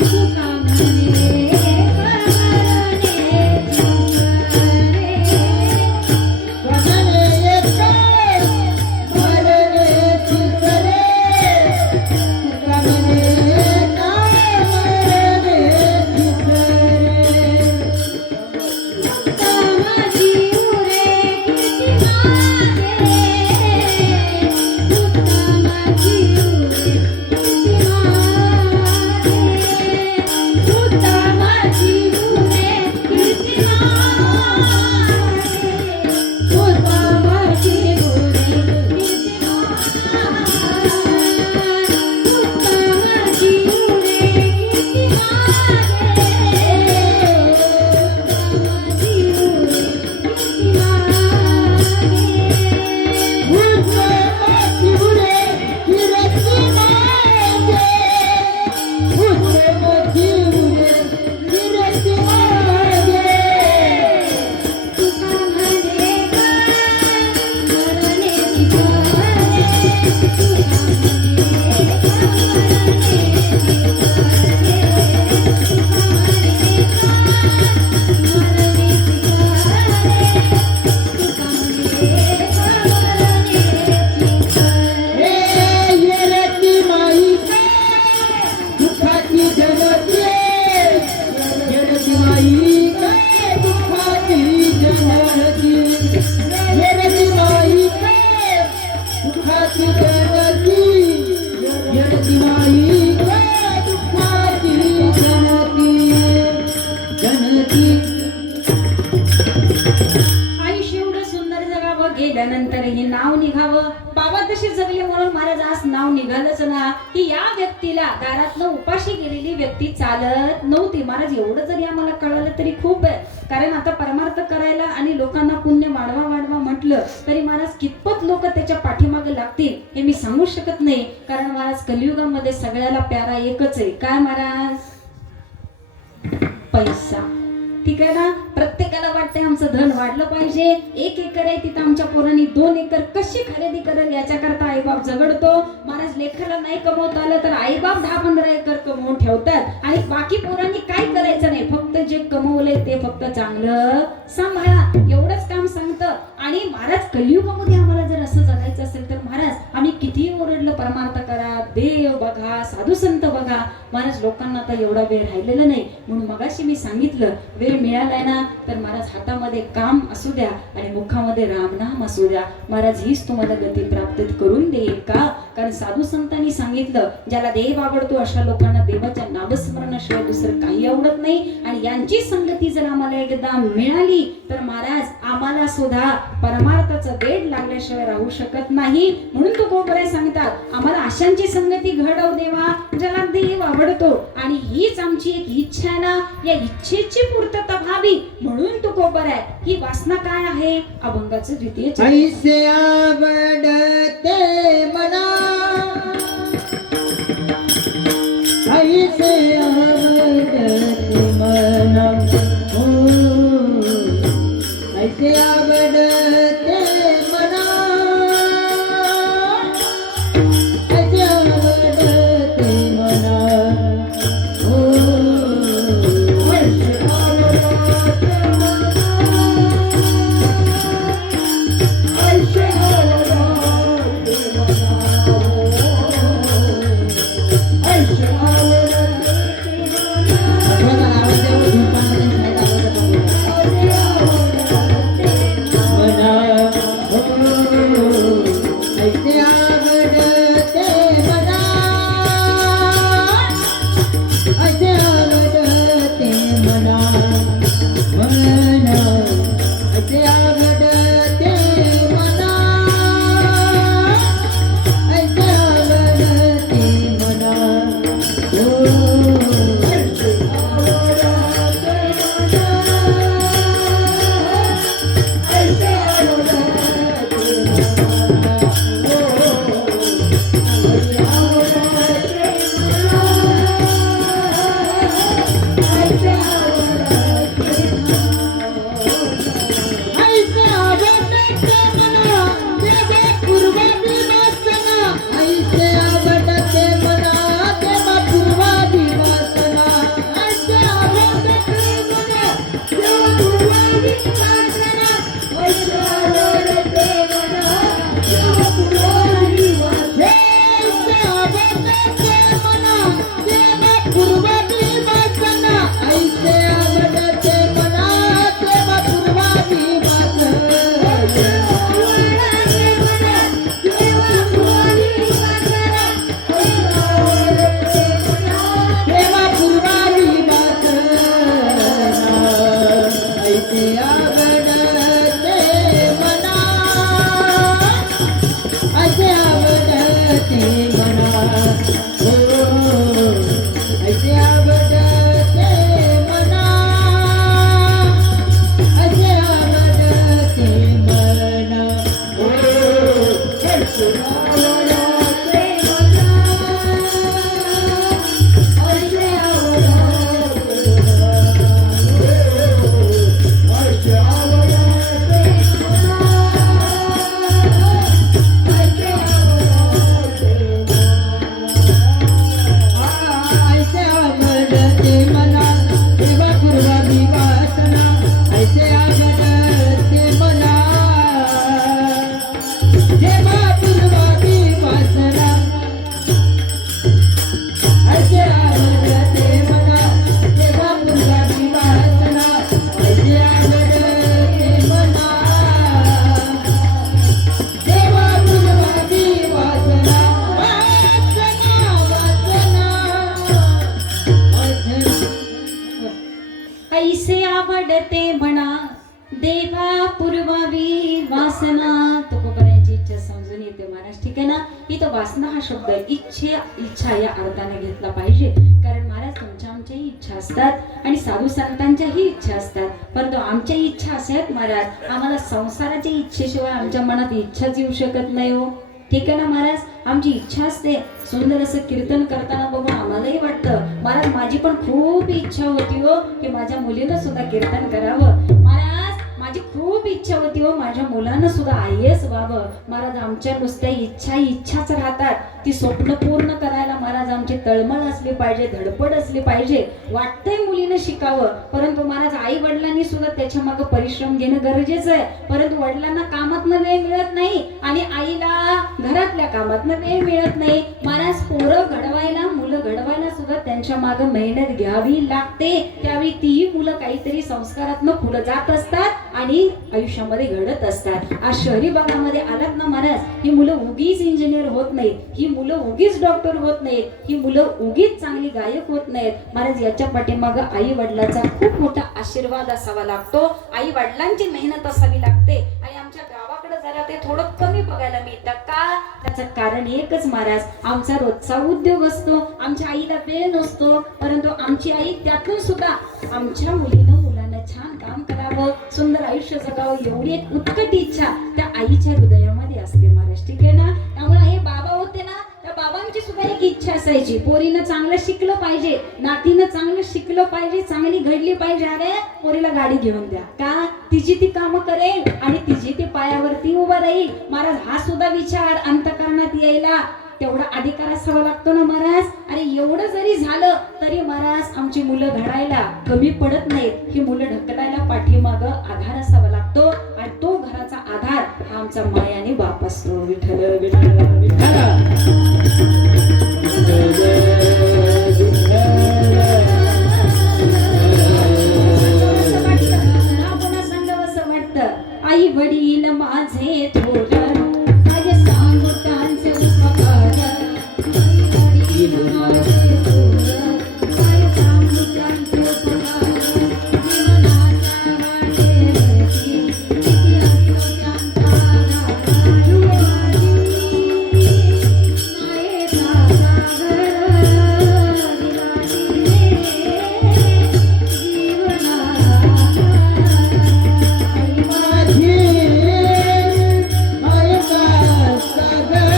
तुका म्हणे का मरण्याची सारे मरण्याची सारे तुका म्हणे का मरण्याची सारे उत्तमाची उरे किती मागे, उत्तमाची उरे किती मागे, उत्तमाची उरे किती मागे, उत्तमाची उरे किती मागे, उत्तमाची उरे किती आयुष्य एवढं सुंदर जगावं, गेल्यानंतर हे नाव निघावं. बाबा तसे जगले म्हणून महाराज आज नाव निघालंच ना की या व्यक्तीला दारातनं उपाशी गेलेली व्यक्ती चालत नव्हती. महाराज एवढं जरी आम्हाला कळालं तरी खूप आहे. कारण आता परमार्थ करायला आणि लोकांना पुण्य वाढवा वाढवा म्हटलं तरी महाराज कितपत लोक त्याच्या पाठीमागे लागतील हे मी सांगू शकत नाही. कारण महाराज कलियुगामध्ये सगळ्याला प्यारा एकच आहे. काय महाराज? पैसा. ठीक आहे ना. प्रत्येकाला वाटतंय आमचं धन वाढलं पाहिजे. 1 एकर आहे तिथं आमच्या पोरांनी 2 एकर कशी खरेदी करेल याच्याकरता आईबाप झगडतो. महाराज लेकराला नाही कमवता आलं तर आईबाप 10-15 एकर कमवून ठेवतात आणि बाकी पोरांनी काय करायचं नाही, फक्त जे कमवलंय ते फक्त चांगलं सांभाळा एवढंच काम सांगतं. आणि महाराज कलियुगामध्ये आम्हाला जर असं जगायचं असेल तर महाराज आम्ही किती ओरडलं परमार्थ करा, देव बघा, साधू संत बघा. महाराज लोकांना आता एवढा वेळ राहिलेला नाही. म्हणून मगाशी मी सांगितलं वेळ मिळालाय ना तर महाराज हातामध्ये काम असू द्या आणि मुखामध्ये रामनाम असू द्या. महाराज हीच तुम्हाला गती प्राप्त करून देईल. का? कारण साधू संतांनी सांगितलं ज्याला देव आवडतो अशा लोकांना देवाच्या नामस्मरणाशिवाय दुसरं काही आवडत नाही. आणि यांची संगती जर आम्हाला एकदा मिळाली तर महाराज आम्हाला सुद्धा परमार्थाचं वेड लागल्याशिवाय राहू शकत नाही. म्हणून तो कोपरे सांगतात आम्हाला अशांची संगती घडव देवा ज्याला देव आवडतो ताबडतोब, आणि हीच आमची एक इच्छा आहे ना, या इच्छेची पूर्तता व्हावी म्हणून तू कोपर आहे. ही वासना काय आहे? अभंगाचं द्वितीय चरण. ऐसे आवडते मना, ऐसे आवडते मना, हो ऐसे आवडते मना, ऐसे आवडते मना, हो ऐसे आवडते मना, ऐसे आवडते मना, ऐसे आवडते मना, ऐसे आवडते मना, ऐसे आवडते मना, मना ऐसे आवडते मना, ऐसे आवडते मना, हो ऐसे आवडते मना, ऐसे आवडते मना, हो ऐसे आवडते मना, ऐसे आवडते ऐसे आवडते मना, देवा पूर्वादी वासना, ऐसे आवडते मना, देवा पूर्वादी वासना, ऐसे आवडते मना, देवा पूर्वादी वासना, ऐसे आवडते मना, देवा पूर्वादी वासना, ऐसे आवडते मना, देवा पूर्वादी वासना, ऐसे आवडते मना, देवा पूर्वादी वासना, ऐसे आवडते मना, देवा पूर्वादी वासना, ऐसे आवडते मना, देवा पूर्वादी वासना, ऐसे आवडते मना, ऐसे आवडते मना, हो ऐसे आवडते मना, ऐसे आवडते मना, हो ऐसे आवडते मना, ऐसे आवडते मना, ऐसे आवडते मना, ऐसे आवडते ऐसे आवडते मना, देवा पूर्वादी वासना, ऐसे आवडते मना, देवा पूर्वादी वासना, ऐसे आवडते मना, देवा पूर्वादी वासना, ऐसे आवडते मना, देवा पूर्वादी वासना, वासना वासना ऐसे आवडते म्हणा, देवा पूर्वावी वासना. तुकोबरायांची इच्छा समजून येते महाराज. ठीक आहे ना. इथं वासना हा शब्द इच्छा या अर्थाने घेतला पाहिजे. कारण महाराज तुमच्या आमच्याही इच्छा असतात आणि साधू संतांच्याही इच्छा असतात. परंतु आमच्या इच्छा अशा आहेत महाराज, आम्हाला संसाराच्या इच्छेशिवाय आमच्या मनात इच्छाच येऊ शकत नाही हो. ठीक आहे ना महाराज. आमची इच्छा असते सुंदर असं कीर्तन करताना बघून आम्हालाही वाटतं महाराज माझी पण खूप इच्छा होती हो की माझ्या मुलीनं सुद्धा कीर्तन करावं. महाराज माझी खूप इच्छा होती हो माझ्या मुलानं सुद्धा IAS व्हावं. महाराज आमच्या नुसत्या इच्छाच राहतात. ती स्वप्न पूर्ण करायला महाराज आमची तळमळ असली पाहिजे, धडपड असली पाहिजे. वाटतंय मुलीनं शिकावं, परंतु महाराज आई वडिलांनी सुद्धा त्याच्या मागे परिश्रम घेणं गरजेचं आहे. परंतु वडिलांना कामातनं वेळ मिळत नाही आणि आईला घरातल्या कामातनं वेळ मिळत नाही. महाराज पोरं घडवायला, मुलं घडवायला सुद्धा त्यांच्या मागे मेहनत घ्यावी लागते. त्यावेळी तीही मुलं काहीतरी संस्कारातनं पुढे जात असतात आणि आयुष्यामध्ये घडत असतात. आज शहरी भागामध्ये आलात ना महाराज, ही मुलं उगीच इंजिनियर होत नाहीत, ही मुलं उगीच डॉक्टर होत नाहीत, ही मुलं उगीच चांगली गायक होत नाहीत. महाराज याच्या पाठीमागं आई वडिलांचा खूप मोठा आशीर्वाद असावा लागतो. आई वडिलांची मेहनत असावी लागते. आणि आमच्या गावाकडे जरा ते थोडं कमी बघायला मिळतं का? त्याचं कारण एकच महाराज, आमचा रोजचा उद्योग असतो, आमच्या आईला वेळ नसतो, परंतु आमची आई त्यातून सुद्धा आमच्या मुलांना छान काम करावं, सुंदर आयुष्य जगावं एवढी एक उत्कट इच्छा त्या आईच्या हृदयामध्ये असते महाराज. ठीक आहे ना? त्यामुळे हे बाबा होते ना, त्या बाबांची सुद्धा एक इच्छा असायची, पोरीनं चांगलं शिकलं पाहिजे, नातीनं चांगलं शिकलं पाहिजे, चांगली घडली पाहिजे. अरे पोरीला गाडी घेऊन द्या का? तिची ती कामं करेल आणि तिची ती पायावरती उभा राहील. महाराज हा सुद्धा विचार अंतःकरणात यायला तेवढा अधिकार असावा लागतो ना महाराज. अरे एवढं जरी झालं तरी महाराज आमची मुलं घडायला कमी पडत नाहीत. ही मुलं ढकलायला पाठीमाग आधार असावा लागतो आणि तो घराचा आधार हा आमचा मायाने बाप असतो. विठ्ठल विठ्ठल विठ्ठल. आई वडील माझे थोर माझे सांगू त्यांचे उपकार. आई वडील माझे थोर माझे सांगू त्यांचे उपकार. जीवनाच्या वाटेवरती किती असतो त्यांचा आधार. आई माझी मायेचा सागर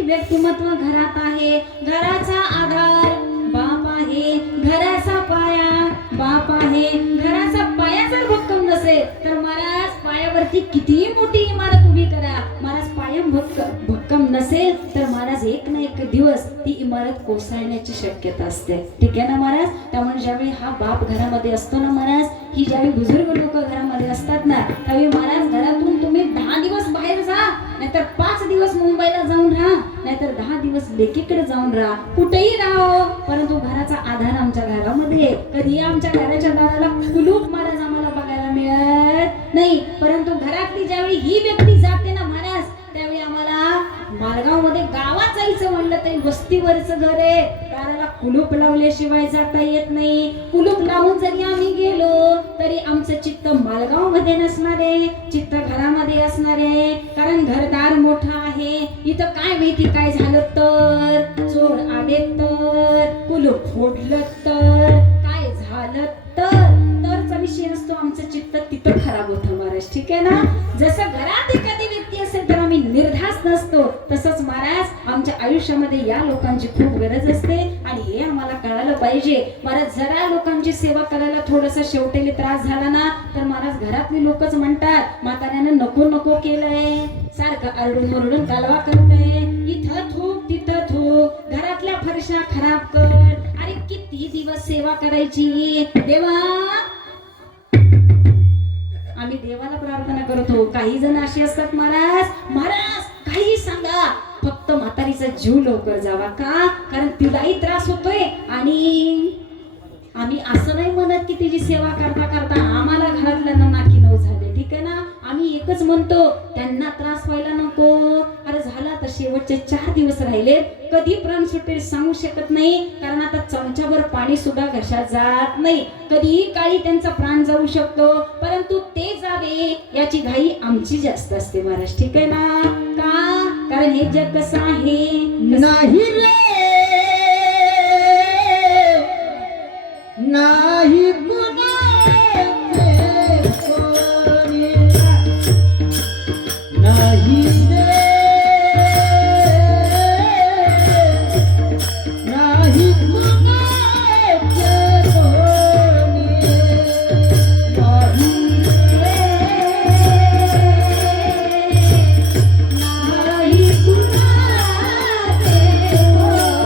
व्यक्तिमत्व घरात आहे. घराचा आधार बाप आहे, घराचा पाया बाप आहे. घराचा पाया जर भक्कम नसेल तर महाराज पायावरती कितीही मोठी इमारत उभी करा, महाराज पाया भक्कम नसेल तर महाराज एक ना एक दिवस ती इमारत कोसळण्याची शक्यता असते. ठीक आहे ना महाराज? त्यामुळे ज्यावेळी हा बाप घरामध्ये असतो ना महाराज, ही ज्यावेळी बुजुर्ग लोक घरामध्ये असतात ना, त्यावेळी महाराज घरातून तुम्ही 10 दिवस बाहेर जा, नाहीतर 5 दिवस मुंबईला जाऊन राहा, नाहीतर 10 दिवस लेकीकडे जाऊन राहा, कुठेही राहा, परंतु घराचा आधार आमच्या घरामध्ये. कधी आमच्या घराच्या दाराला कुलूप महाराज आम्हाला बघायला मिळत नाही, परंतु घरातली ज्यावेळी ही व्यक्ती जाते ना महाराज, त्यावेळी आम्हाला मालगाव मध्ये गावात जायचं म्हणलं तरी वस्तीवरचं घर आहे, दाराला कुलूप लावल्याशिवाय जाता येत नाही. कुलूप लावून जरी आम्ही गेलो तरी आमचं चित्त मालगाव मध्ये नसणार आहे, चित्त घरामध्ये असणार आहे. कारण घरदार मोठा आहे. इथं काय माहिती काय झालं तर, चोर आले तर, कुलूप फोडलं तर, काय झालं तरचा विषय नसतो. आमचं चित्त तिथं खराब होतं महाराज. ठीक आहे ना? जसं घरात एखादी व्यक्ती असेल तर आम्ही निर्धास नसतो, तसंच महाराज आमच्या आयुष्यामध्ये या लोकांची खूप गरज असते आणि हे आम्हाला कळालं पाहिजे. महाराज जरा लोकांची सेवा करायला थोडासा शेवटेले त्रास झाला ना तर महाराज घरातली लोकच म्हणतात म्हाताऱ्यानं नको नको केलंय, सारखं आरडून ओरडून कालवा करतय, इथं थूक तिथं थूक, घरातल्या फरशा खराब कर. अरे किती दिवस सेवा करायची देवा? आम्ही देवाला प्रार्थना करतो. काही जण असे असतात महाराज, महाराज काही सांगा फक्त म्हातारीचा जीव लवकर जावा का? कारण तिलाही त्रास होतोय आणि आम्ही असं नाही म्हणत की तिची सेवा करता करता आम्हाला घरातल्यांना नाकी नऊ झाले. ठीक आहे ना? आम्ही एकच म्हणतो त्यांना त्रास व्हायला नको. अरे झाला तर शेवटचे 4 दिवस राहिले, कधी प्राण सुटेल सांगू शकत नाही. कारण आता चमच्यावर पाणी सुद्धा घशात जात नाही, कधीही काळी त्यांचा प्राण जाऊ शकतो, परंतु ते जावे याची घाई आमची जास्त असते महाराज. ठीक आहे ना? का? कारण हे जग कसं आहे नाही रे नाही कुणाचे कोणी, नाही रे नाही कुणाचे कोणी, नाही रे नाही कुणाचे कोणी.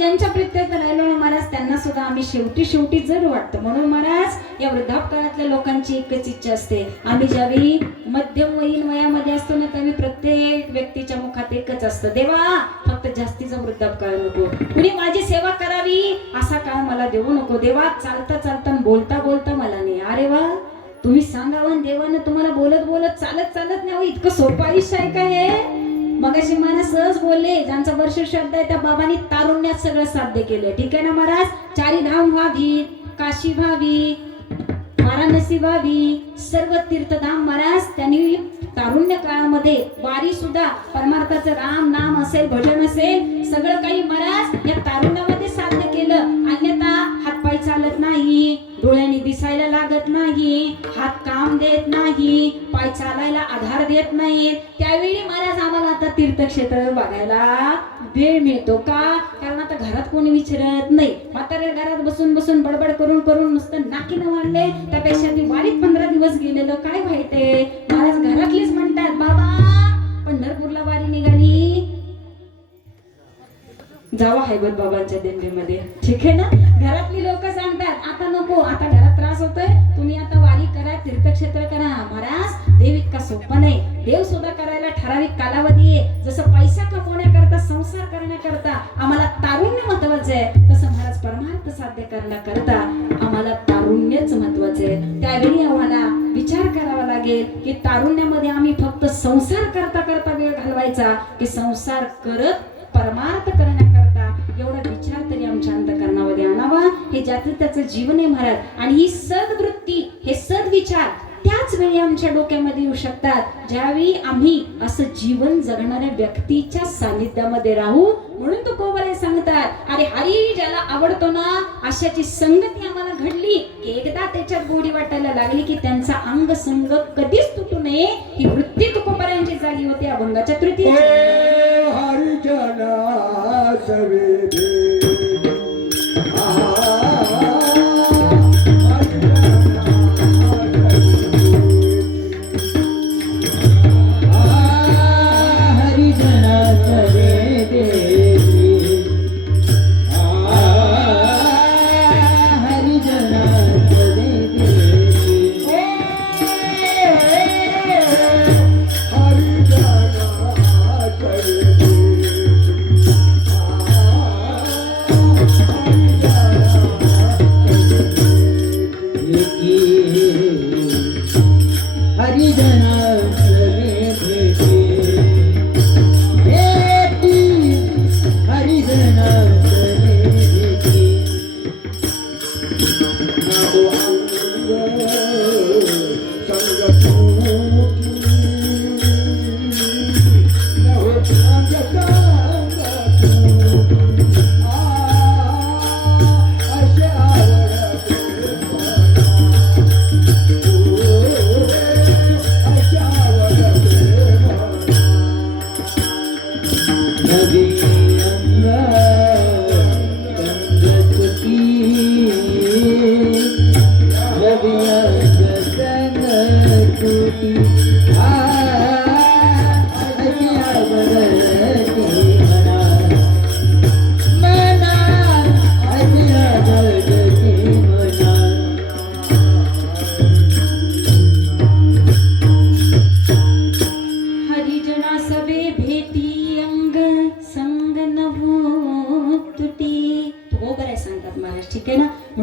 ज्यांच्या प्रीत्यर्थ राहिलो ना महाराज त्यांना सुद्धा आम्ही शेवटी जड वाटतं. म्हणून महाराज या वृद्धापकाळातल्या लोकांची एकच इच्छा असते, आम्ही ज्यावेळी मध्यमवयीन वयामध्ये असतो ना त्यावेळी प्रत्येक व्यक्तीच्या मुखात एकच असतं, देवा फक्त जास्तीचा वृद्धापकाळ नको, कुणी माझी सेवा करावी असा काळ मला देऊ नको, देवा चालता चालता बोलता बोलता मला नाही. अरे वा, तुम्ही सांगावं देवानं तुम्हाला बोलत बोलत चालत नाही. अहो, इतकं सोपं आयुष्य आहे का हे? मगाशी मला सहज बोलले, ज्यांचा वर्ष शब्द आहे त्या बाबांनी तारुण्यात सगळं साध्य केलं. ठीक आहे ना महाराज? 4 धाम व्हावी, काशी व्हावी, वाराणसी व्हावी, सर्व तीर्थधाम महाराज त्यांनी तारुण्य काळामध्ये वारी सुद्धा परमार्थाचं राम नाम असेल, भजन असेल, सगळं काही महाराज या तारुण्यामध्ये साध्य केलं. अन्यथा हातपाय चालत नाही, डोळ्यांनी दिसायला लागत नाही, हात काम देत नाही, पाय चालायला आधार देत नाहीत. त्यावेळी महाराज आम्हाला आता तीर्थक्षेत्र बघायला वेळ मिळतो का? कारण आता घरात कोणी विचारत नाही. म्हातारे घरात बसून बसून बडबड करून नुसतं नाकीनं वाढले, त्यापेक्षा ती वारीत 15 दिवस गेलेलं काय माहितीये. महाराज घरातलीच म्हणतात, बाबा पंढरपूरला वारी निघाली, जावा हैबत बाबांच्या दिंडीमध्ये. ठीक आहे ना? घरातली लोक सांगतात आता नको, आता घरात त्रास होतोय, तुम्ही आता वारी करा, तीर्थक्षेत्र करा. महाराज देव इतका सोपा नाही, देव सुद्धा करायला ठराविक कालावधी आहे. जसं पैसा कमवण्याकरता, संसार करण्याकरता आम्हाला तारुण्य महत्वाचं आहे, तसं महाराज परमार्थ साध्य करण्याकरता आम्हाला तारुण्यच महत्वाचं आहे. त्यावेळी आम्हाला विचार करावा लागेल की तारुण्यामध्ये आम्ही फक्त संसार करता करता वेळ घालवायचा की संसार करत परमार्थ करण्याकरता, एवढा विचार तरी आमच्या अंतःकरणामध्ये आणावा. हे ज्याचं त्याचं जीवन आहे महाराज. आणि ही सद्वृत्ती, हे सद्विचार त्याच वेळी आमच्या डोक्यामध्ये येऊ शकतात ज्यावेळी आम्ही असं जीवन जगणाऱ्या व्यक्तीच्या सानिध्यामध्ये राहू. म्हणून तो कोबरे सांगतात, अरे हरी ज्याला आवडतो ना अशाची संगती आम्हाला घडली की एकदा त्याच्यात गोडी वाटायला लागली की त्यांचा अंग संग कधीच तुटू नये, ही वृत्ती तुकोबऱ्यांची झाली होती अभंगाच्या तृतीयेच्या. हरिजना सवेरे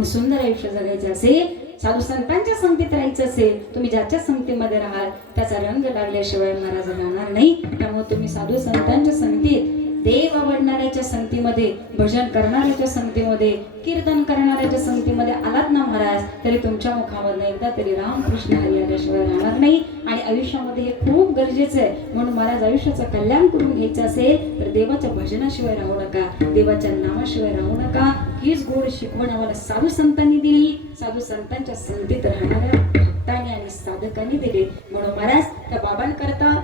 सुंदर आयुष्य जगायचं असेल, साधू संतांच्या संगतीत राहायचं असेल, तुम्ही ज्याच्या संगतीमध्ये राहाल त्याचा रंग लागल्याशिवाय महाराज राहणार नाही. त्यामुळे तुम्ही साधू संतांच्या संगतीत, देव आवडणाऱ्याच्या संगतीमध्ये, भजन करणाऱ्याच्या संगतीमध्ये, कीर्तन करणाऱ्याच्या संगतीमध्ये आलात ना महाराज, तरी तुमच्या मुखामधून एकदा तरी रामकृष्ण हरी आल्याशिवाय राहणार नाही. आणि आयुष्यामध्ये हे खूप गरजेचं आहे. म्हणून महाराज आयुष्याचं कल्याण करून घ्यायचं असेल तर देवाच्या भजनाशिवाय राहू नका, देवाच्या नामाशिवाय राहू नका. हीच गोड शिकवण आम्हाला साधू संतांनी दिली, साधू संतांच्या संगतीत राहणाऱ्या भक्तांनी आणि साधकांनी दिली. म्हणून महाराज त्या बाबांकरता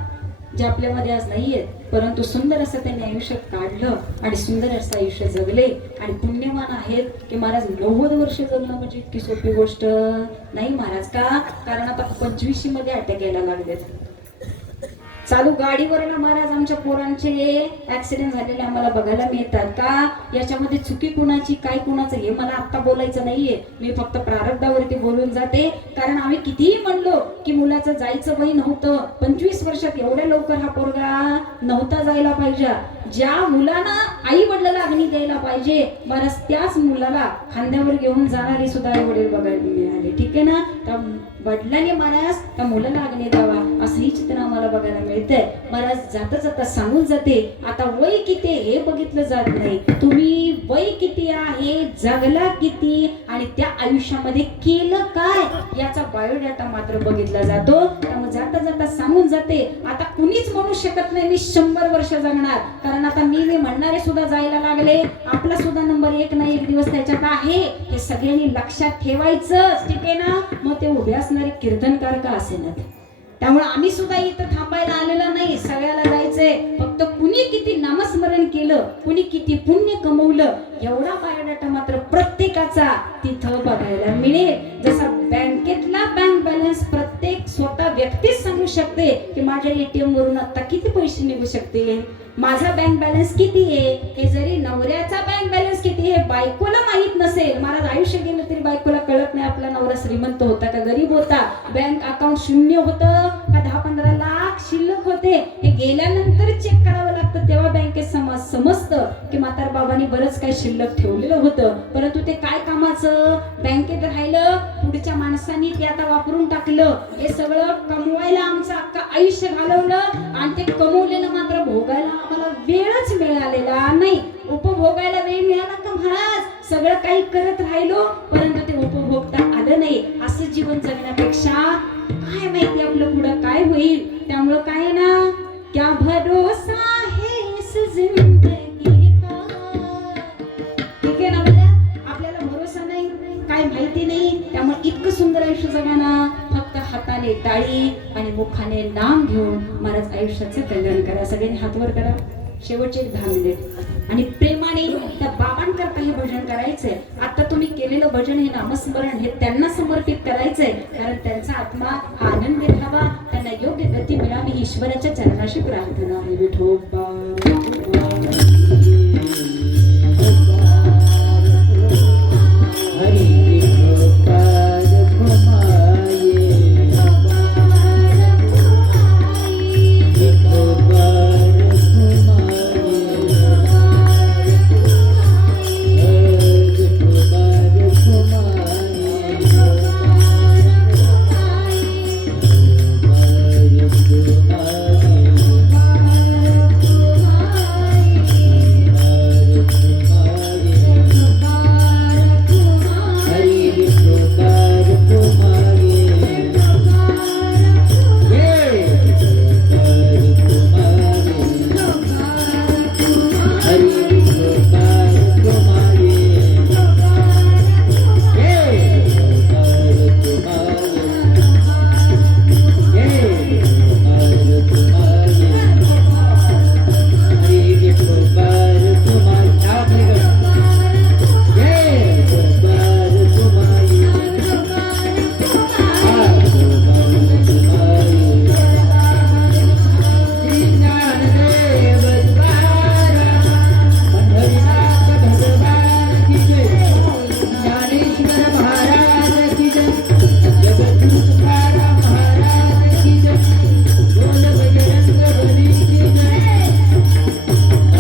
जे आपल्यामध्ये आज नाहीयेत, परंतु सुंदर असं त्यांनी आयुष्य काढलं आणि सुंदर असं आयुष्य जगले आणि पुण्यवान आहेत की महाराज 90 वर्ष जगणं म्हणजे इतकी सोपी गोष्ट नाही महाराज. का? कारण आता 25 मध्ये अटॅक यायला लागलेत. चालू गाडीवरनं महाराज आमच्या पोरांचे ऍक्सिडेंट झालेले आम्हाला बघायला मिळतात का? याच्यामध्ये चुकी कुणाची काय कुणाचं हे मला आता बोलायचं नाहीये. मी फक्त प्रारब्धावरती बोलून जाते. कारण आम्ही कितीही म्हणलो की मुलाचं जायचं वय नव्हतं, 25 वर्षात एवढ्या लवकर हा पोरगा नव्हता जायला पाहिजे. ज्या मुलांना आई वडिलाला अग्नी द्यायला पाहिजे महाराज त्याच मुलाला खांद्यावर घेऊन जाणारे सुद्धा आई वडील बघायला मिळाले. ठीक आहे ना? त्या वडिलांनी महाराज त्या मुलाला अग्नी द्यावा असंही चित्र आम्हाला बघायला मिळतंय. महाराज जाता जाता सांगून जाते आता वय किती हे बघितलं जात नाही, तुम्ही वय किती आहे, जगला किती आणि त्या आयुष्यामध्ये केलं काय याचा बायोडाटा मात्र बघितला जातो. त्यामुळे जाता जाता सांगून जाते आता कुणीच म्हणू शकत नाही मी 100 वर्ष जगणार. कारण आता मी म्हणणारे सुद्धा जायला लागले. आपला सुद्धा नंबर एक ना एक दिवस त्याच्यात आहे हे सगळ्यांनी लक्षात ठेवायचं. ठीक आहे ना? मग ते उभे असणारे कीर्तनकार का असेनात. त्यामुळे आम्ही सुद्धा इथं थांबायला आलेला नाही, सगळ्याला जायचंय. फक्त कुणी किती नामस्मरण केलं, कुणी किती पुण्य कमवलं एवढा बायोडाटा मात्र प्रत्येकाचा तिथं बघायला मिळेल. जसा बँकेतला बँक बॅलन्स प्रत्येक स्वतः व्यक्तीच सांगू शकते की माझ्या ATM वरून आता किती पैसे निघू शकते, माझा बँक बॅलन्स किती आहे. हे जरी नवऱ्याचा बँक बॅलन्स किती आहे बायकोला माहित नसेल, महाराज आयुष्य गेलं तरी बायकोला कळत नाही आपला नवरा श्रीमंत होता का गरीब होता, बँक अकाउंट शून्य होतं का 10-15 लाख शिल्लक होते. हे गेल्यानंतर चेक करावं लागतं तेव्हा बँकेत समजतं की म्हातार बाबांनी बरंच काही शिल्लक ठेवलेलं होतं. परंतु ते काय कामाचं, बँकेत राहिलं, पुढच्या माणसांनी ते आता वापरून टाकलं. हे सगळं कमवायला आमचं अख्खं आयुष्य घालवलं आणि ते कमवलेलं मात्र भोगायला आम्हाला वेळच मिळालेला नाही. उपभोगायला वेळ मिळाला का महाराज सगळं काही करत राहिलो परंतु ते उपभोगता आलं नाही. असं जीवन जगण्यापेक्षा काय माहिती आपलं पुढं काय होईल. त्यामुळं काय ना क्या भरोसा है इस जिंदगी का. ठीक आहे ना? आपल्याला भरोसा नाही, काय माहिती नाही. त्यामुळे इतकं सुंदर आयुष्य जगाना फक्त हाताने टाळी आणि मुखाने नाम घेऊन महाराज आयुष्याचं कल्याण करा. सगळ्यांनी हातवर करा. शेवटचे 10 मिनिट आणि प्रेमाने त्या बाबांकरता हे भजन करायचंय. आता तुम्ही केलेलं भजन हे नामस्मरण हे त्यांना समर्पित करायचंय. कारण त्यांचा आत्मा आनंदी राहावा, त्यांना योग्य गती मिळावी ही ईश्वराच्या चरणाशी प्रार्थना आहे. विठोबा